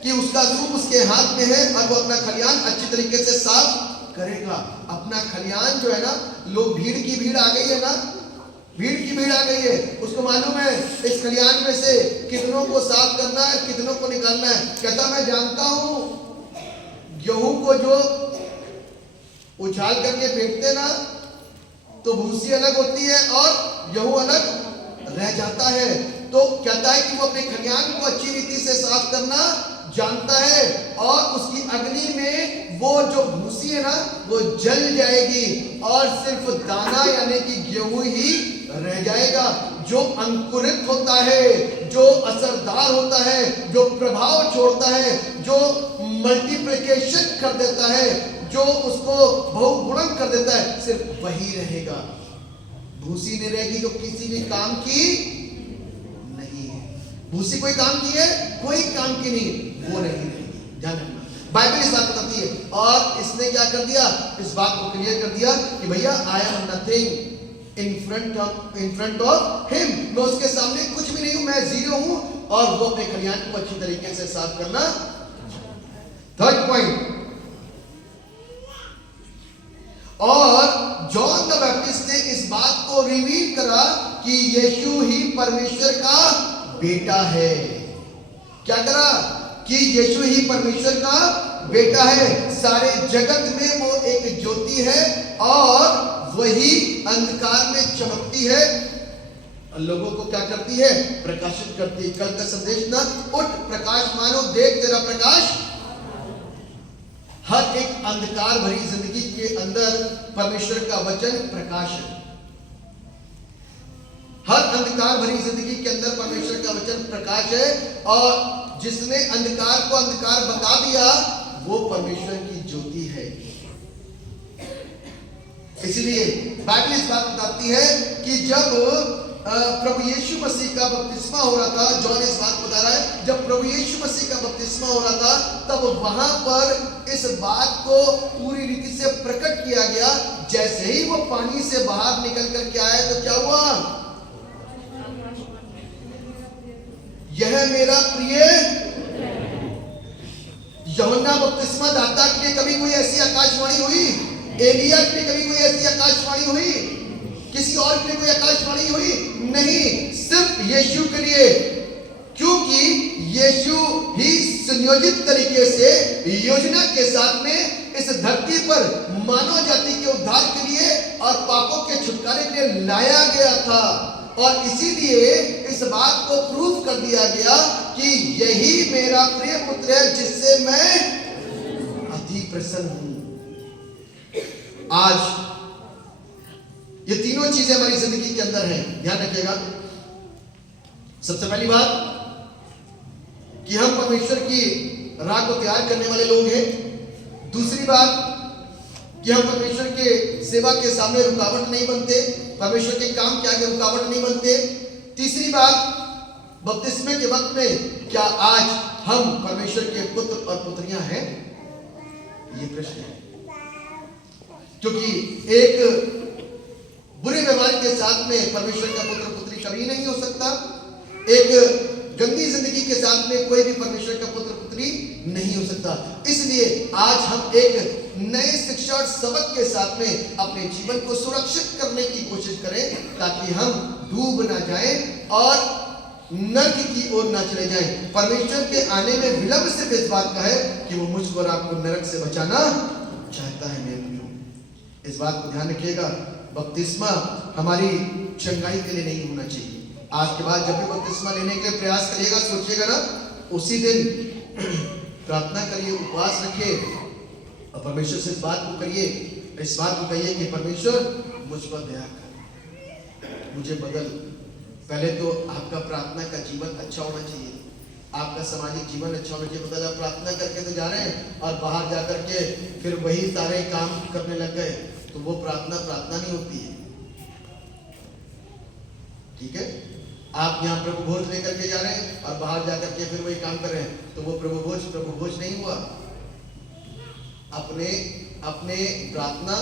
कि उसका सूप उसके हाथ में है और वो अपना खलिहान अच्छी तरीके से साफ करेगा। अपना खलिहान जो है ना, लोग भीड़ की भीड़ आ गई है ना, भीड़ की भीड़ आ गई है, उसको मालूम है इस खलिहान में से कितनों को साफ करना है, कितनों को निकालना है। कहता मैं जानता हूं, गेहूं को जो उछाल करके फेंकते ना, तो भूसी अलग होती है और गेहूं अलग रह जाता है। तो कहता है कि वो अपने खलिहान को अच्छी रीति से साफ करना जानता है, और उसकी अग्नि में वो जो भूसी है ना, वो जल जाएगी और सिर्फ दाना यानी कि गेहूं ही रह जाएगा। जो अंकुरित होता है, जो असरदार होता है, जो प्रभाव छोड़ता है, जो मल्टीप्लिकेशन कर देता है, जो उसको बहुगुणन कर देता है, सिर्फ वही रहेगा। भूसी नहीं रहेगी जो किसी भी काम की नहीं है। भूसी कोई काम की है? कोई काम की नहीं, वो नहीं रहेगी। ध्यान रखना, बाइबल इस बात बताती है। और इसने क्या कर दिया? इस बात को क्लियर कर दिया कि भैया I am nothing in front of him, मैं उसके सामने कुछ भी नहीं हूं, मैं जीरो हूं, और वो अपने खलिहान को अच्छी तरीके से साफ करना। 3rd पॉइंट, और जॉन द बैप्टिस्ट ने इस बात को रिवील करा कि यीशु ही परमेश्वर का बेटा है। क्या करा? कि यीशु ही परमेश्वर का बेटा है। सारे जगत में वो एक ज्योति है और वही अंधकार में चमकती है, लोगों को क्या करती है? प्रकाशित करती है। कल का संदेश ना, उठ प्रकाश मानो, देख तेरा प्रकाश। हर एक अंधकार भरी जिंदगी के अंदर परमेश्वर का वचन प्रकाश है। हर अंधकार भरी जिंदगी के अंदर परमेश्वर का वचन प्रकाश है, और जिसने अंधकार को अंधकार बता दिया वो परमेश्वर की ज्योति है। इसलिए बाइबल इस बात बताती है कि जब प्रभु यीशु मसीह का बपतिस्मा हो रहा था, जॉन इस बात बता रहा है, जब प्रभु यीशु मसीह का बपतिस्मा हो रहा था तब वहां पर इस बात को पूरी रीति से प्रकट किया गया। जैसे ही वो पानी से बाहर निकल कर के आया तो क्या हुआ? यह मेरा प्रिय। यूहन्ना बपतिस्मा दाता के लिए कभी कोई ऐसी आकाशवाणी हुई? एलिया के लिए कभी कोई ऐसी आकाशवाणी हुई? किसी और के लिए कोई आकाशवाणी हुई? नहीं, सिर्फ यीशु के लिए, क्योंकि यीशु ही सुनियोजित तरीके से योजना के साथ में इस धरती पर मानव जाति के उद्धार के लिए और पापों के छुटकारे के लिए लाया गया था। और इसीलिए इस बात को प्रूव कर दिया गया कि यही मेरा प्रिय पुत्र है जिससे मैं अति प्रसन्न हूं। आज ये तीनों चीजें हमारी जिंदगी के अंदर हैं, ध्यान रखिएगा। सबसे पहली बात कि हम परमेश्वर की राह को तैयार करने वाले लोग हैं। दूसरी बात कि हम परमेश्वर के सेवा के सामने रुकावट नहीं बनते, परमेश्वर के काम के आगे रुकावट नहीं बनते। तीसरी बात, बपतिस्मे के वक्त में क्या आज हम परमेश्वर के पुत्र और पुत्रियां हैं? ये प्रश्न है, क्योंकि एक बुरे व्यवहार के साथ में परमेश्वर का पुत्र पुत्री कभी नहीं हो सकता। एक गंदी जिंदगी के साथ में कोई भी परमेश्वर का पुत्र पुत्री नहीं हो सकता। इसलिए आज हम एक नए शिक्षा और सबक के साथ में अपने जीवन को सुरक्षित करने की कोशिश करें, ताकि हम डूब ना जाएं और नरक की ओर ना चले जाएं। परमेश्वर के आने में विलंब सिर्फ इस बात का है कि वो मुझको और आपको नरक से बचाना चाहता है। मेरे प्रियो, इस बात को ध्यान रखिएगा। बपतिस्मा हमारी चंगाई के लिए नहीं होना चाहिए। आज के बाद जब भी बपतिस्मा लेने के लिए प्रयास करिएगा, सोचिएगा ना, उसी दिन प्रार्थना करिए, उपवास रखिए और परमेश्वर से इस बात को करिए, इस बात को कहिए कि परमेश्वर मुझ पर दया कर, मुझे बदल। पहले तो आपका प्रार्थना का जीवन अच्छा होना चाहिए, आपका सामाजिक जीवन अच्छा होना चाहिए। मतलब आप प्रार्थना करके तो जा रहे हैं और बाहर जाकर के फिर वही सारे काम करने लग गए, तो वो प्रार्थना नहीं होती है। ठीक है, आप यहाँ प्रभु भोज लेकर के जा रहे हैं और बाहर जाकर के फिर वही काम कर रहे हैं, तो वो प्रभु भोज नहीं हुआ। अपने प्रार्थना,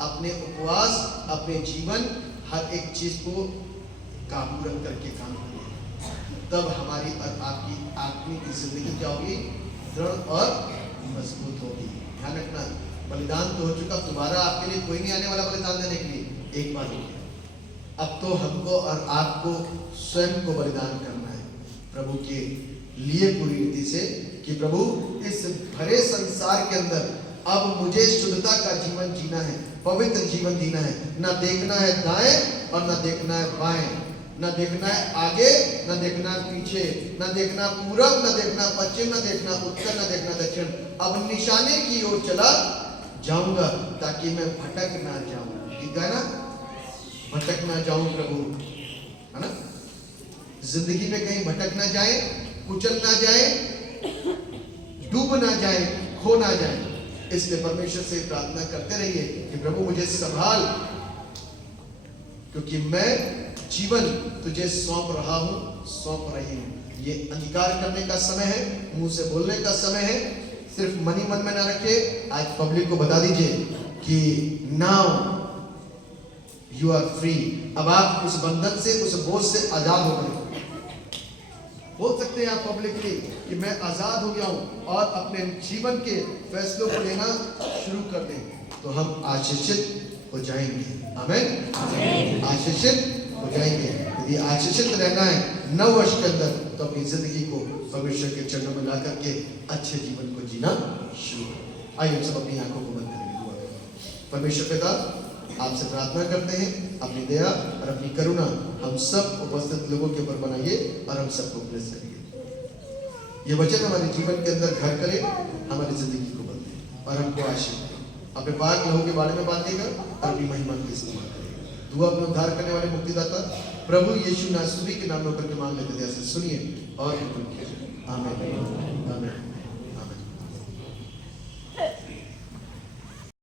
अपने उपवास, अपने जीवन, हर एक चीज को काबू रख करके काम करिए, तब हमारी और आपकी आत्मिक जिंदगी क्या होगी? दृढ़ और मजबूत होगी। ध्यान रखना, बलिदान तो हो चुका, दोबारा आपके लिए कोई नहीं आने वाला बलिदान देने के लिए। एक बार हो गया, अब तो हमको और आपको स्वयं को बलिदान करना है प्रभु के लिए पूरी रीति से, कि प्रभु इस भरे संसार के अंदर अब मुझे शुद्धता का जीवन जीना है, पवित्र जीवन जीना है। ना देखना है दाएं और ना देखना है बाएं, ना देखना है आगे, ना देखना पीछे, ना देखना पूरब, ना देखना पश्चिम, ना देखना उत्तर, ना देखना दक्षिण। अब निशाने की ओर चला जाऊंगा ताकि मैं भटक ना जाऊं। ठीक है ना, भटक ना जाऊं प्रभु, है ना। जिंदगी में कहीं भटक ना जाए, कुचल ना जाए, डूब ना जाए, खो ना जाए। इसलिए परमेश्वर से प्रार्थना करते रहिए कि प्रभु मुझे संभाल, क्योंकि मैं जीवन तुझे सौंप रहा हूं, सौंप रही हूं। ये अंगीकार करने का समय है, मुंह से बोलने का समय है। सिर्फ मन ही मन में ना रखे, आज पब्लिक को बता दीजिए कि नाउ यू आर फ्री। अब आप उस बंधन से, उस बोझ से आजाद हो गए। बोल सकते हैं आप पब्लिकली कि मैं आजाद हो गया हूं और अपने जीवन के फैसलों को लेना शुरू कर दें, तो हम आशीषित हो जाएंगे। आमीन, आशीषित हो जाएंगे। यदि आशीषित रहना है 9 वर्ष के अंदर, तो अपनी जिंदगी को परमेश्वर के चरणों में ला करके अच्छे जीवन को जीना शुरू करें। आइए हम सब अपनी आंखों को बंद करेंगे, दुआ करें। परमेश्वर पिता, आपसे प्रार्थना करते हैं अपनी दया और अपनी करुणा हम सब उपस्थित लोगों के ऊपर बनाइए और हम सबको ब्लेस करिए। ये वचन हमारे जीवन के अंदर घर करे, हमारी जिंदगी को बदले और हमको आशीष दे। अपने पाक लोगों के बारे में बातेगा और अपनी महिमा के इस्तेमाल करेगा। दुआ अपने उद्धार करने वाले मुक्तिदाता प्रभु यीशु नासरी के नाम में होकर के मांग लेते थे, ऐसे सुनिए और आमीन, आमीन।